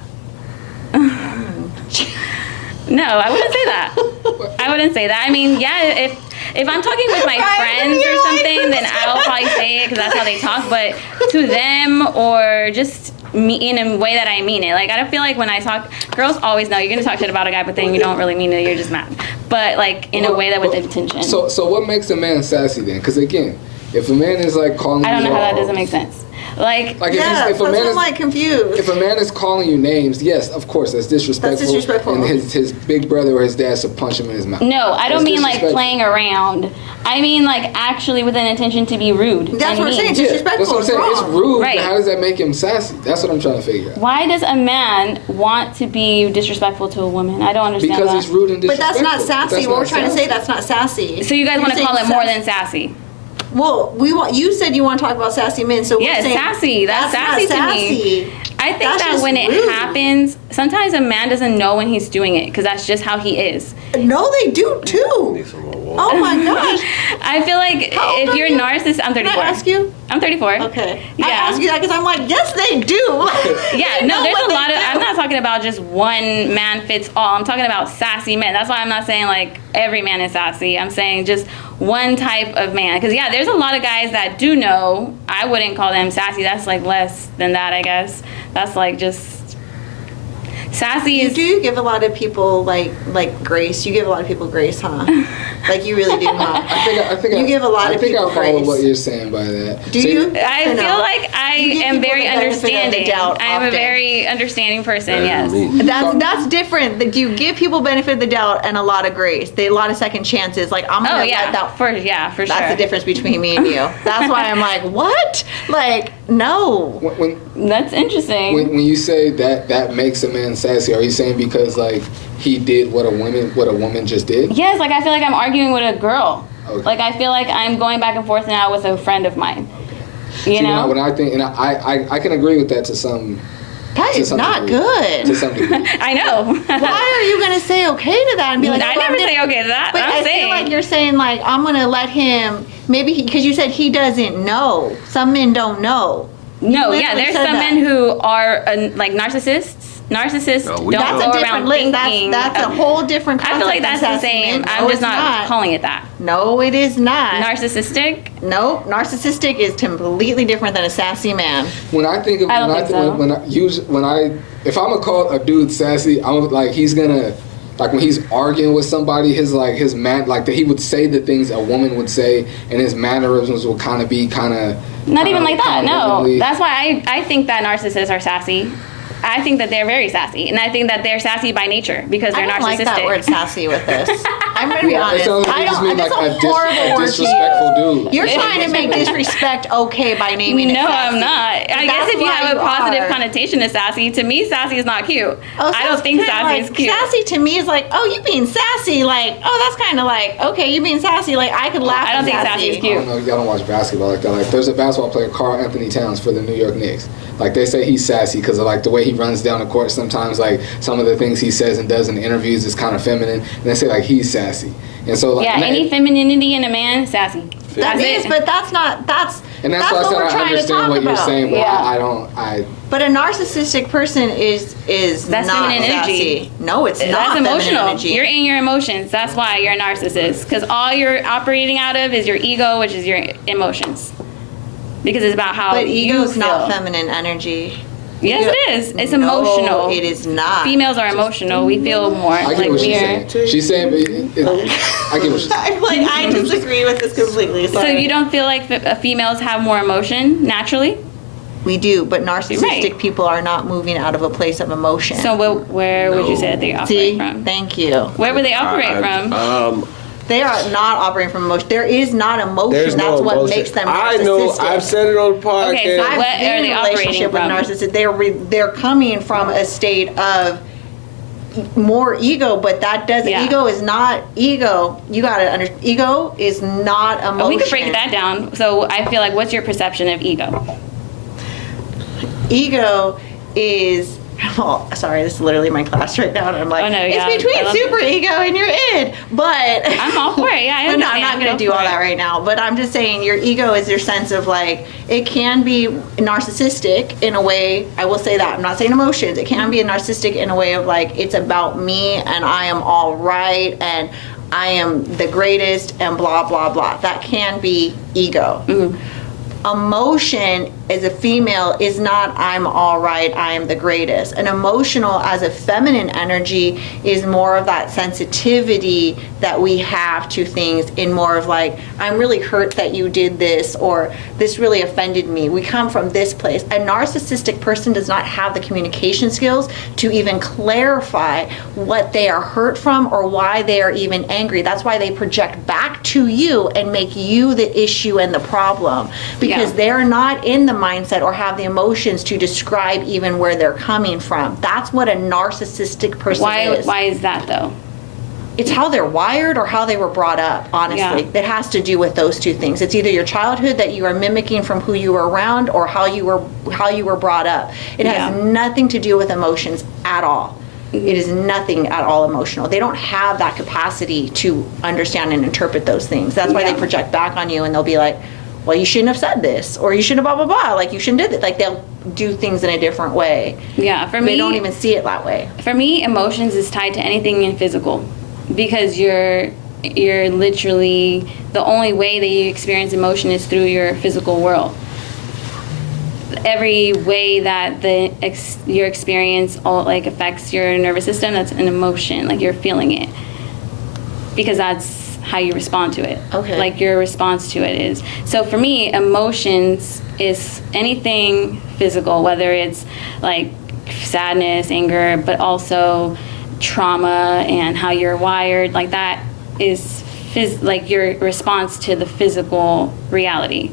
No, I wouldn't say that. I wouldn't say that. I mean, yeah, if I'm talking with my Right, friends or you're like, something, then I'll probably say it because that's how they talk. But to them or just me in a way that I mean it. Like I don't feel like when I talk, girls always know you're gonna talk shit about a guy, but then you don't really mean it. You're just mad. But like in a way that with intention. So what makes a man sassy then? Because again, if a man is like calling I don't you know how that all- doesn't make sense. Like Like Yeah, if a that's man I'm is like confused. if a man is calling you names, yes, of course, that's disrespectful. That's disrespectful. And his big brother or his dad should punch him in his mouth. no, I don't That's mean like disrespectful. playing around. I mean like actually with an intention to be rude. That's and what I'm mean. saying. Yeah, Disrespectful that's what I'm is saying. wrong. It's rude. Right. But how does that make him sassy? That's what I'm trying to figure out. Why does a man want to be disrespectful to a woman? I don't understand Because that. he's rude and But disrespectful. that's not sassy. That's What not we're trying to sassy. say, that's not sassy. So you guys You're want to call it saying more sassy. than sassy? Well, you said you want to talk about sassy men, so we're Yes, saying sassy. That's sassy not to me. sassy. I think That's that just when it rude. happens, sometimes a man doesn't know when he's doing it because that's just how he is. No, they do too. Need some more water. Oh my gosh. I feel like How old if are you're you? narcissist, I'm 34. Can I ask you? I'm 34. Okay. Yeah. I ask you that because I'm like, yes, they do. Yeah, They no, know there's what a they lot of. do. I'm not talking about just one man fits all. I'm talking about sassy men. That's why I'm not saying like every man is sassy. I'm saying just one type of man. Because yeah, there's a lot of guys that do know. I wouldn't call them sassy. That's like less than that, I guess. That's like just sassy You is. do give a lot of people like grace. You give a lot of people grace, huh? Like you really do, huh? I think You give a lot of people I follow grace. what you're saying by that. Do So you? I Or no? feel like I You give am people very the benefit of the understanding. doubt I am a often. very understanding person. Better Yes. than me. That's different. That you give people benefit of the doubt and a lot of grace. They a lot of second chances. Like I'm gonna Oh yeah. let that. For sure. That's the difference between me and you. That's why I'm like, what? Like, no. when That's interesting. when you say that makes a man sassy, are you saying because like he did what a woman just did? Yes, like I feel like I'm arguing with a girl. Okay. Like I feel like I'm going back and forth now with a friend of mine. You See, know? when I think, and I can agree with that to some. That to is some not degree. good. To some degree. I know. Why are you gonna say okay to that and be like? I "Oh, never I'm say gonna-" okay to that. But I'm I saying feel like you're saying like I'm gonna let him. Maybe because you said he doesn't know. Some men don't know. no, You yeah. literally There's said some that. men who are like narcissists. Narcissists No, don't we go That's a around different list. thinking. That's a whole different I concept. feel like than that's the sassy same. men. I'm No, just it's not calling it that. No, it is not. Narcissistic. Nope. Narcissistic is completely different than a sassy man. When I think of I don't when I think so. when I if I'm gonna call a dude sassy, I'm like he's gonna like when he's arguing with somebody, his man like that he would say the things a woman would say, and his mannerisms will kind of be Not even like that. No. womanly. That's why I think that narcissists are sassy. I think that they're very sassy, and I think that they're sassy by nature because I they're don't narcissistic. like that word sassy with this. I'm gonna be Yeah, it honest. sounds like I you just don't. mean That's like a horrible word to disrespectful use. dude. You're trying to make disrespect okay by naming it No, sassy. I'm not. I But guess that's if you why have a positive are. connotation to sassy, to me, sassy is not cute. Oh, I don't think kinda sassy like, is cute. Sassy to me is like, oh, you being sassy, like, oh, that's kind of like, okay, you being sassy, like, I could laugh. I don't at think sassy is I cute. don't know. Y'all don't watch basketball like that. Like, there's a basketball player, Karl Anthony Towns, for the New York Knicks. Like, they say he's sassy because of like the way he runs down the court. Sometimes, like some of the things he says and does in interviews is kind of feminine, and they say like he's sassy. And so, like, Yeah, any femininity in a man, sassy. That That's is, it. but that's not. That's and that's why I what said we're I trying to understand talk what you're about. saying, but Yeah. I But a narcissistic person is That's not feminine energy. sassy. No, it's not That's feminine emotional. energy. You're in your emotions. That's why you're a narcissist. Because all you're operating out of is your ego, which is your emotions. Because it's about how but you ego's not feel. feminine energy. Yes, Ego- it is. It's No, emotional. it is not. Females are emotional. We feel more I like get what she's we're. saying. She's saying, I get what she's saying. I'm like, I disagree with this completely. So you don't feel like females have more emotion naturally? We do, but narcissistic Right. people are not moving out of a place of emotion. So where would you say that they operate See, from? thank you. Where would they operate from? They are not operating from emotion. There is not emotion. There's That's no what emotion. makes them I narcissistic. know. I've said it on the podcast. Okay, so I've what been are in they a operating relationship with from? narcissists. They're coming from a state of more ego, but that doesn't. Yeah. Ego is not ego. You gotta understand. Ego is not emotion. Oh, we could break that down. So I feel like, what's your perception of ego? Ego is. Oh, sorry, this is literally my class right now, and I'm like, Oh, no, yeah, it's I between love super ego and your id. But I'm all for it. Yeah, I but no, I'm understand. not going Go to do for all it. that right now. But I'm just saying, your ego is your sense of like, it can be narcissistic in a way. I will say that. I'm not saying emotions. It can be a narcissistic in a way of like, it's about me and I am all right and I am the greatest and blah blah blah. That can be ego. Emotion as a female is not I'm all right, I am the greatest. An emotional as a feminine energy is more of that sensitivity that we have to things, in more of like, I'm really hurt that you did this, or this really offended me. We come from this place. A narcissistic person does not have the communication skills to even clarify what they are hurt from or why they are even angry. That's why they project back to you and make you the issue and the problem, because Yeah. they're not in the mindset or have the emotions to describe even where they're coming from. That's what a narcissistic person is. Why is that though? It's how they're wired or how they were brought up, honestly. Yeah. It has to do with those two things. It's either your childhood that you are mimicking from who you were around, or how you were brought up. It has Yeah. nothing to do with emotions at all. It is nothing at all emotional. They don't have that capacity to understand and interpret those things. That's why Yeah. they project back on you, and they'll be like, well, you shouldn't have said this, or you shouldn't have blah, blah, blah. Like, you shouldn't do that. Like, they'll do things in a different way. Yeah, for me, They don't even see it that way. For me, emotions is tied to anything in physical, because you're literally, the only way that you experience emotion is through your physical world. Every way that your experience like affects your nervous system, that's an emotion. Like, you're feeling it, because that's how you respond to it. Okay. Like, your response to it is. So for me, emotions is anything physical, whether it's like sadness, anger, but also trauma and how you're wired. Like, that is like your response to the physical reality.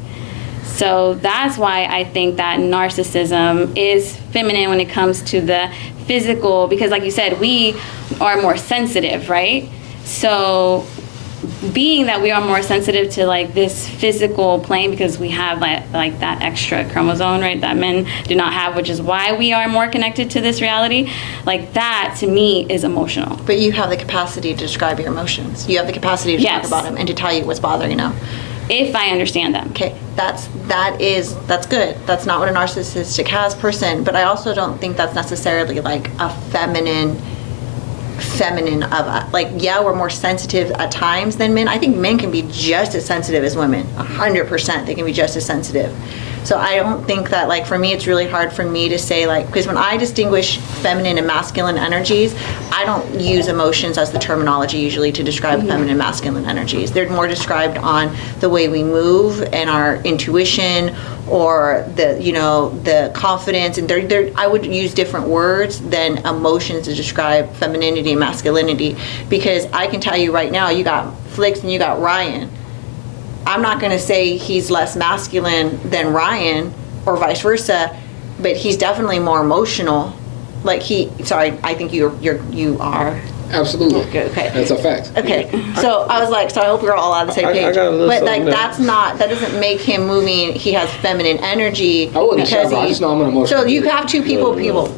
So that's why I think that narcissism is feminine when it comes to the physical, because like you said, we are more sensitive, right? So being that we are more sensitive to like this physical plane, because we have like that extra chromosome, right, that men do not have, which is why we are more connected to this reality. Like, that to me is emotional. But you have the capacity to describe your emotions. You have the capacity to Yes. talk about them and to tell you what's bothering them. If I understand them. Okay, that's good. That's not what a narcissistic person. But I also don't think that's necessarily like a feminine of a, like, yeah, we're more sensitive at times than men. I think men can be just as sensitive as women. 100%, they can be just as sensitive. So I don't think that, like, for me, it's really hard for me to say, like, because when I distinguish feminine and masculine energies, I don't use emotions as the terminology usually to describe feminine and masculine energies. They're more described on the way we move and our intuition, or the confidence, and I would use different words than emotions to describe femininity and masculinity, because I can tell you right now, you got Flicks and you got Ryan. I'm not going to say he's less masculine than Ryan or vice versa, but he's definitely more emotional. I think you are. Absolutely. Okay. That's a fact. Okay, so I was like, so I hope we're all on the same I page. got a little But like, something there. that doesn't make him moving. He has feminine energy. I wouldn't say that. I just know I'm an emotional So you dude. have two people.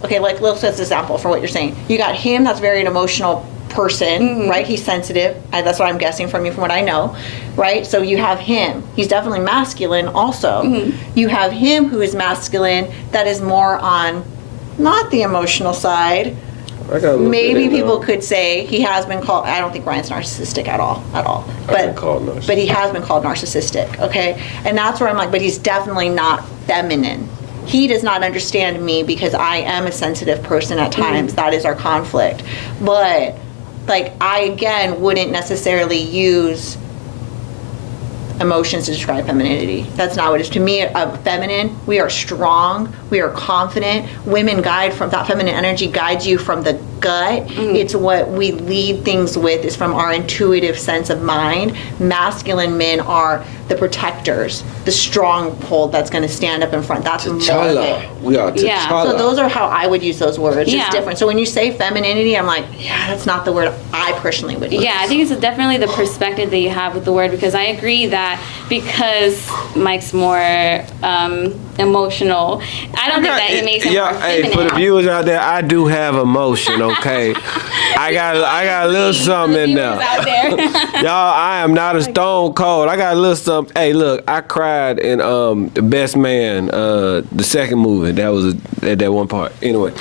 Okay, like let's set an example for what you're saying. You got him that's very an emotional person, right? He's sensitive. That's what I'm guessing from you, from what I know, right? So you have him. He's definitely masculine also. You have him who is masculine that is more on not the emotional side. I gotta look Maybe at it, people though. could say he has been called. I don't think Ryan's narcissistic at all. been called narcissistic. But he has been called narcissistic. Okay, and that's where I'm like, but he's definitely not feminine. He does not understand me because I am a sensitive person at times. That is our conflict. But like, I again wouldn't necessarily use emotions to describe femininity. That's not what it is. To me, feminine, we are strong, we are confident. Women guide from that feminine energy, guides you from the gut. It's what we lead things with, is from our intuitive sense of mind. Masculine men are the protectors, the stronghold that's going to stand up in front. That's more of it. T'Challa. We are T'Challa. Yeah. So those are how I would use those words. Yeah. It's different. So when you say femininity, I'm like, yeah, that's not the word I personally would use. Yeah, I think it's definitely the perspective that you have with the word, because I agree that because Mike's more emotional, I don't think that it makes him more hey, feminine. for the viewers out there, I do have emotion, okay? I got a little something in there. Out there. Y'all, I am not a stone cold. I got a little something. Hey, look, I cried in The Best Man, the second movie. That was at that one part. Anyway,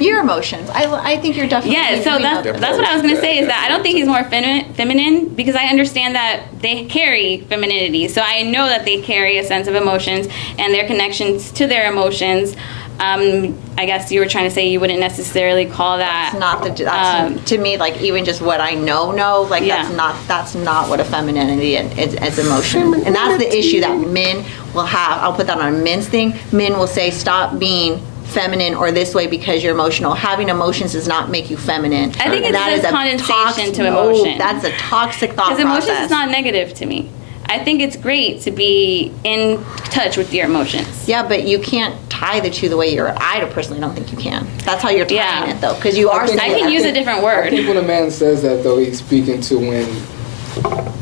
Your emotions. I think you're definitely. Yeah, so that's what I was gonna say, is that I don't think he's more feminine, because I understand that they carry femininity. So I know that they carry a sense of emotions and their connections to their emotions. I guess you were trying to say you wouldn't necessarily call that. It's not that's to me, like, even just what I know, like, Yeah. that's not what a femininity is emotion. And that's the issue that men will have. I'll put that on a men's thing. Men will say, stop being feminine or this way because you're emotional. Having emotions does not make you feminine. I think And it's that a is condensation to no, emotion. That's a toxic thought Because emotions process. is not negative to me. I think it's great to be in touch with your emotions. Yeah, but you can't tie the two the way you're. I personally don't think you can. That's how you're tying Yeah. it, though, because you are. I think- I can use a different I word. think when a man says that, though, he's speaking to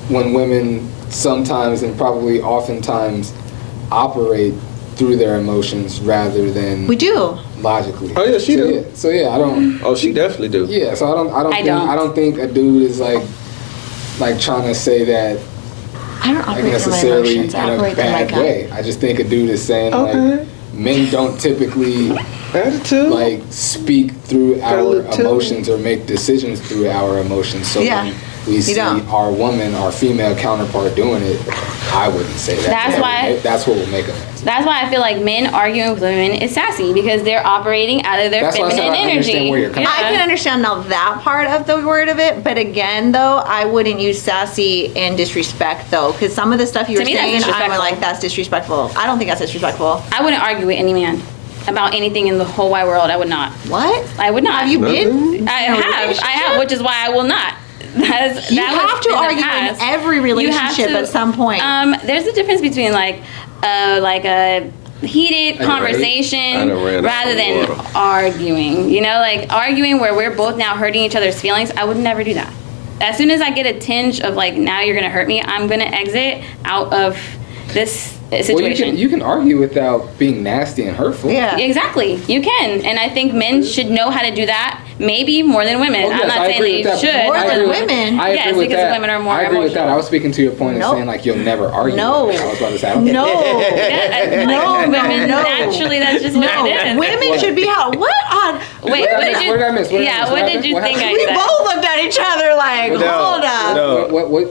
when women sometimes and probably oftentimes operate through their emotions rather than We do. logically. Oh, yeah, she so, do. Yeah, so yeah, I don't. oh, she definitely do. Yeah, so I don't. I don't think a dude is like trying to say that I don't like operate through my necessarily emotions. in I a operate through my bad gut. way. I just think a dude is saying Okay. like men don't typically Attitude. like speak through a our little too. emotions or make decisions through our emotions. So Yeah, when we see don't. our woman, our female counterpart doing it, I wouldn't say that. That's why- That's what will make a man. That's why I feel like men arguing with women is sassy, because they're operating out of their That's why I said feminine I energy. understand where you're coming I can understand now that part of the word of it, but again, though, I wouldn't use sassy and disrespect, though, because some of the stuff you To were me, that's saying, I'm disrespectful. like, that's disrespectful. I don't think that's disrespectful. I wouldn't argue with any man about anything in the whole wide world. I would not. What? I would not. Have you been? I in a have, relationship? which is why I will not. You have to argue in every relationship at some point. There's a difference between like a heated I conversation done ran out rather of than water. arguing. You know, like arguing where we're both now hurting each other's feelings. I would never do that. As soon as I get a tinge of like, now you're gonna hurt me, I'm gonna exit out of this situation. Well, you can argue without being nasty and hurtful. Yeah. Exactly, you can, and I think men should know how to do that. Maybe more than women. Oh, yes, I'm not I saying agree that with you that. should. More I than agree with- women. I agree Yes, with because that. women are more I agree with that. emotional. I was speaking to your point of Nope. saying like you'll never argue. No. I was about to say I don't think No. Like, women, no. naturally, that's just what it is. Women should be how? What on? Wait, what did you? What did I miss? What did I yeah, miss? what What did happened? you What think happened? We I said? both looked at each other like, hold up. No,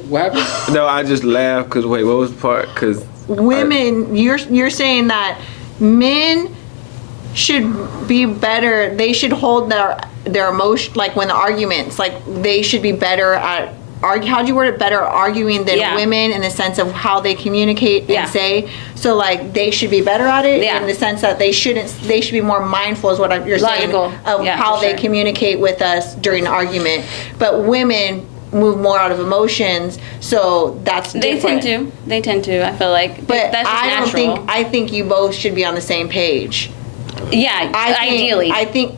What happened? no, I just laughed because wait, what was the part? Because Women, you're saying that men should be better. They should hold their emotion, like when the arguments, like they should be better at argue. How'd you word it? Better arguing than Yeah. women in the sense of how they communicate and Yeah. say. So like they should be better at it Yeah. in the sense that they should be more mindful, is what you're Logical. saying, of Yeah, how for they sure. communicate with us during an argument. But women move more out of emotions, so that's They different. They tend to. I feel like, But that's just I don't natural. think. I think you both should be on the same page. Yeah, ideally. I think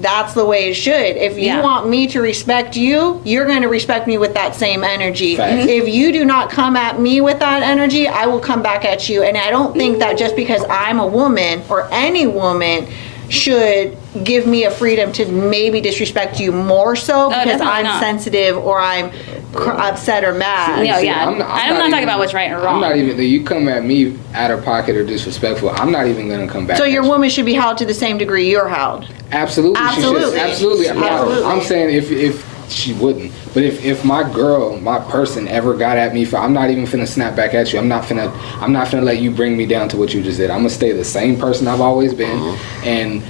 that's the way it should. If you Yeah. want me to respect you, you're going to respect me with that same energy. Facts. If you do not come at me with that energy, I will come back at you. And I don't think that just because I'm a woman or any woman should give me a freedom to maybe disrespect you more so because definitely I'm not. sensitive or I'm upset or mad. No, See, yeah. I'm not talking about what's right or wrong. I'm not even. You come at me out of pocket or disrespectful. I'm not even gonna come back. So at your you. woman should be held to the same degree you're held. Absolutely. Absolutely. She should. Absolutely. Absolutely. I'm saying if she wouldn't, but if my girl, my person ever got at me for, I'm not even finna snap back at you. I'm not finna let you bring me down to what you just did. I'm gonna stay the same person I've always been, and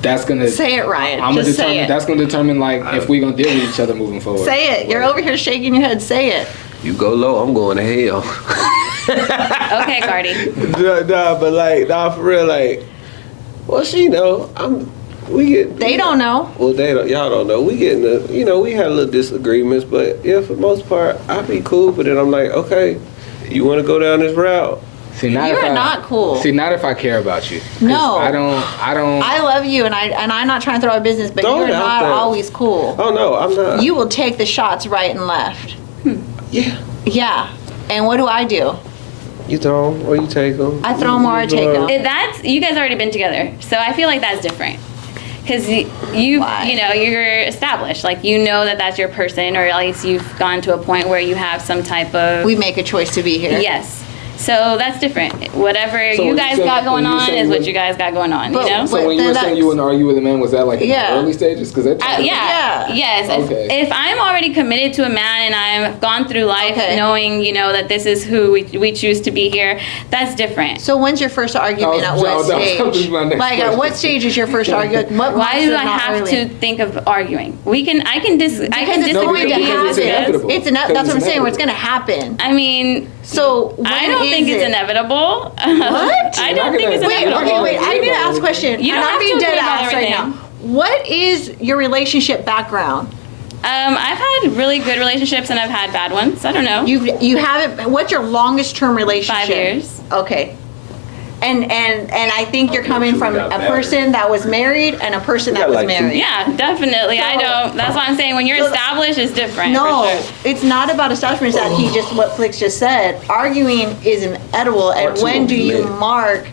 that's gonna Say it, Ryan. I'm gonna Just say determine. it. That's gonna determine like if we gonna deal with each other moving forward. Say it. You're over here shaking your head. Say it. you go low, I'm going to hell. Okay, Cardi. nah, but like, nah, for real, like, well, she know, we get. They don't know. Well, y'all don't know. We get we had little disagreements, but yeah, for the most part, I be cool. But then I'm like, okay, you want to go down this route? See, not You if are I- not cool. See, not if I care about you. 'Cause No. I don't. I love you, and I'm not trying to throw out business, but Throw you're it out not there. always cool. Oh no, I'm not. You will take the shots right and left. Yeah. Yeah. And what do? You throw 'em or you take them. I throw 'em or I take 'em. That's you guys already been together, so I feel like that's different. Because Why? you're established, like you know that that's your person, or at least you've gone to a point where you have some type of We make a choice to be here. yes. So that's different. Whatever So you when you guys say- got going when you on say is what when- you guys got going on. But- You know. So when you then were saying you wouldn't argue with a man, was that like in Yeah. the early stages? Because Yeah. Yeah. Yes. Okay. If I'm already committed to a man and I've gone through life Okay. knowing, that this is who we choose to be here, that's different. So when's your first argument? That At was- what that was stage? my next Like at what question. stage is your first argument? What Why months do is I not have early? to think of arguing? I can Because it's disagree. going to because it's happen. inevitable. That's Because what I'm it's saying. It's inevitable. going to happen. I mean, So when I don't think is it's it? inevitable. What? I don't think it's Wait, inevitable. okay, wait. I need to ask a question. You don't and I'm have being to dead agree about ass right everything. now. What is your relationship background? I've had really good relationships and I've had bad ones. I don't know. You haven't. What's your longest term relationship? 5 years. Okay. And I think you're coming from a person that was married and a person that got was like two. married. Yeah, definitely. I So- don't. That's why I'm saying when you're So- established, it's different. No, for sure. it's not about establishment. It's that what Flix just said. Arguing is inedible, and Or two when do you men. mark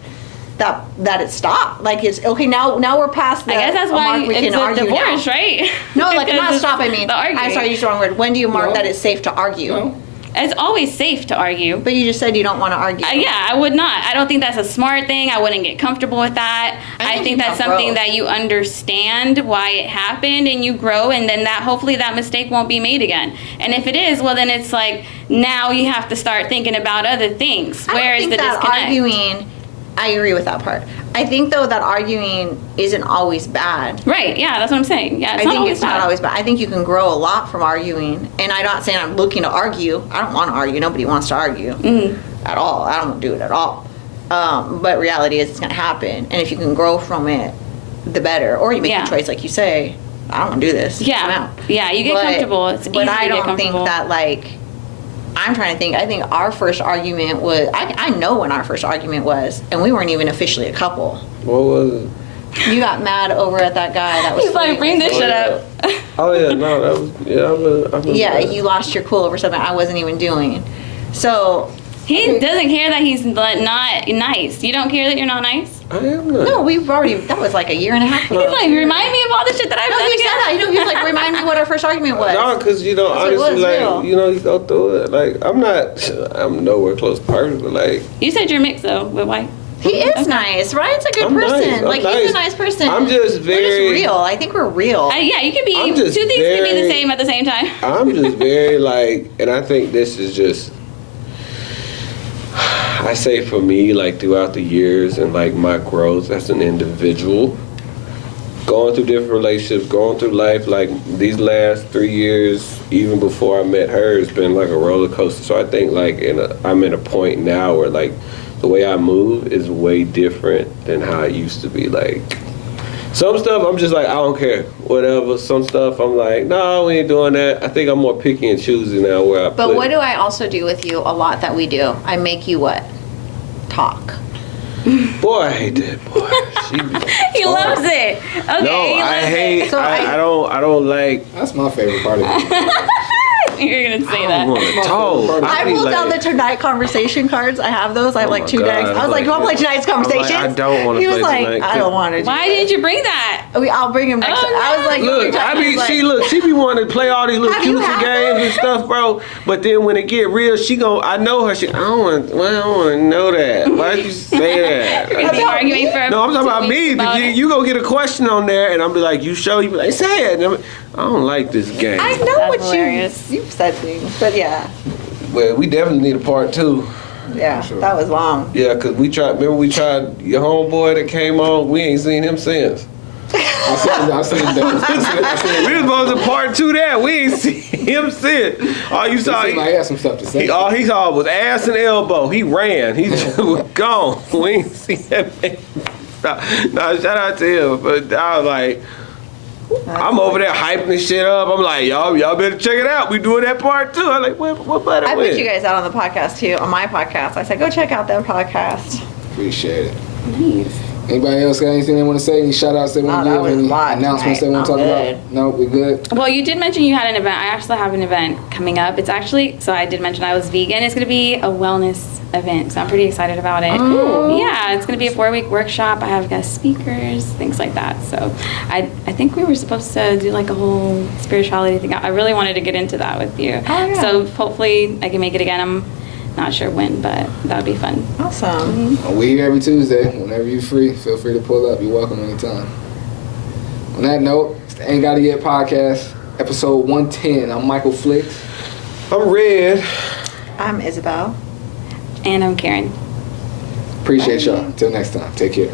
that it stopped? Like it's okay. Now we're past the. I guess that's a why mark we it's can a argue divorce, now. right? No, like Because not it's stop. I mean, the arguing. I'm sorry, I used the wrong word. When do you mark No. that it's safe to argue? No. It's always safe to argue. But you just said you don't want to argue. Yeah, I would not. I don't think that's a smart thing. I wouldn't get comfortable with that. I I think think you that's got something growth. that you understand why it happened and you grow, and then that hopefully that mistake won't be made again. And if it is, well, then it's like now you have to start thinking about other things. I don't Where is think the that disconnect? arguing. I agree with that part. I think though that arguing isn't always bad. Right? Yeah, that's what I'm saying. Yeah, it's I not think always it's not bad. always bad. I think you can grow a lot from arguing. And I'm not saying I'm looking to argue. I don't want to argue. Nobody wants to argue at all. I don't want to do it at all. But reality is it's going to happen. And if you can grow from it, the better. Or you make Yeah. a choice like you say, I don't want to do this. I'm Yeah, out. yeah, you get comfortable. It's easy but I to get don't think comfortable. that like, I'm trying to think. I think our first argument was, I know when our first argument was, and we weren't even officially a couple. What was it? You got mad over at that guy that was He's like, bring this Oh, shit yeah. up. Oh yeah, no, that was yeah. I remember Yeah, that. you lost your cool over something I wasn't even doing. So, He doesn't care that he's not nice. You don't care that you're not nice? I am not. no, we've already, that was like a year and a half ago. He's like, remind me of all the shit that I've No, done you said again. that. You know, he was like, remind me what our first argument was. No, because That's what it honestly, was, real. like you go through it. Like I'm nowhere close to perfect, but like You said you're mixed though, with white. He is nice. Ryan's a good I'm nice. person. I'm Like he's nice. a nice person. I'm just We're very- just real. I think we're real. Yeah, you can be I'm two just things can be the very- same at the same time. I'm just very like, and I think this is just, I say for me, like throughout the years and like my growth as an individual, going through different relationships, going through life, like these last 3 years, even before I met her, it's been like a roller coaster. So I think like I'm at a point now where like the way I move is way different than how it used to be. Like some stuff I'm just like, I don't care, whatever. Some stuff I'm like, no, we ain't doing that. I think I'm more picky and choosy now where I But put. what do I also do with you a lot that we do? I make you what? Talk. Boy, I hate that boy. He loves it. Okay, No, he I loves hate. So I don't like. That's my favorite part of it. it. You're gonna say I that. want to talk. I be pulled like, down the tonight conversation cards. I have those. I have Oh like my 2 God. decks. I was like, "You want to play tonight's I'm like, conversation?" I don't wanna He was play like, tonight. "I don't want to." Why didn't you bring that? I'll bring him next. Oh, time. I was like, Look, I she be wanting to play all these little Have you cutesy had games those? and stuff, bro. But then when it get real, I know her. I don't want to know that. Why did you say that? You're gonna be arguing for. No, I'm talking 2 about me. weeks about Because it. you gonna get a question on there, and I'm be like, you show. You be like, say it. And I don't like this game. I know That's what hilarious. you've said things, but yeah, Well, we definitely need a part 2. yeah, that was long. Yeah, cause we tried. Remember we tried your homeboy that came on. We ain't seen him since. I seen that. We was supposed to part 2 that. We ain't seen him since. All you saw. Seemed like he had some stuff to say. All he saw was ass and elbow. He ran. He just was gone. We ain't see that man. No, shout out to him. But I was like, I'm over there hyping this shit up. I'm like, y'all better check it out. We doing that part 2. I'm like, what better I way? put you guys out on the podcast too, on my podcast. I said, go check out that podcast. Appreciate it. Nice. Anybody else got anything they want to say? Any shout outs they want No, to that give? was Any a lot announcements they want to talk tonight. I'm about? No, we good. Well, you did mention you had an event. I actually have an event coming up. It's actually, so I did mention I was vegan. It's going to be a wellness event, so I'm pretty excited about it. Yeah, it's going to be a 4-week workshop. I have guest speakers, things like that. So I think we were supposed to do like a whole spirituality thing. I really wanted to get into that with you. Oh, yeah. So hopefully I can make it again. I'm not sure when, but that would be fun. Awesome. We here every Tuesday. Whenever you're free, feel free to pull up. You're welcome anytime. On that note, it's the Ain't Gotta Yet podcast, episode 110. I'm Michael Flick. I'm red. I'm Isabel. And I'm Karen. Appreciate y'all. Until next time, take care.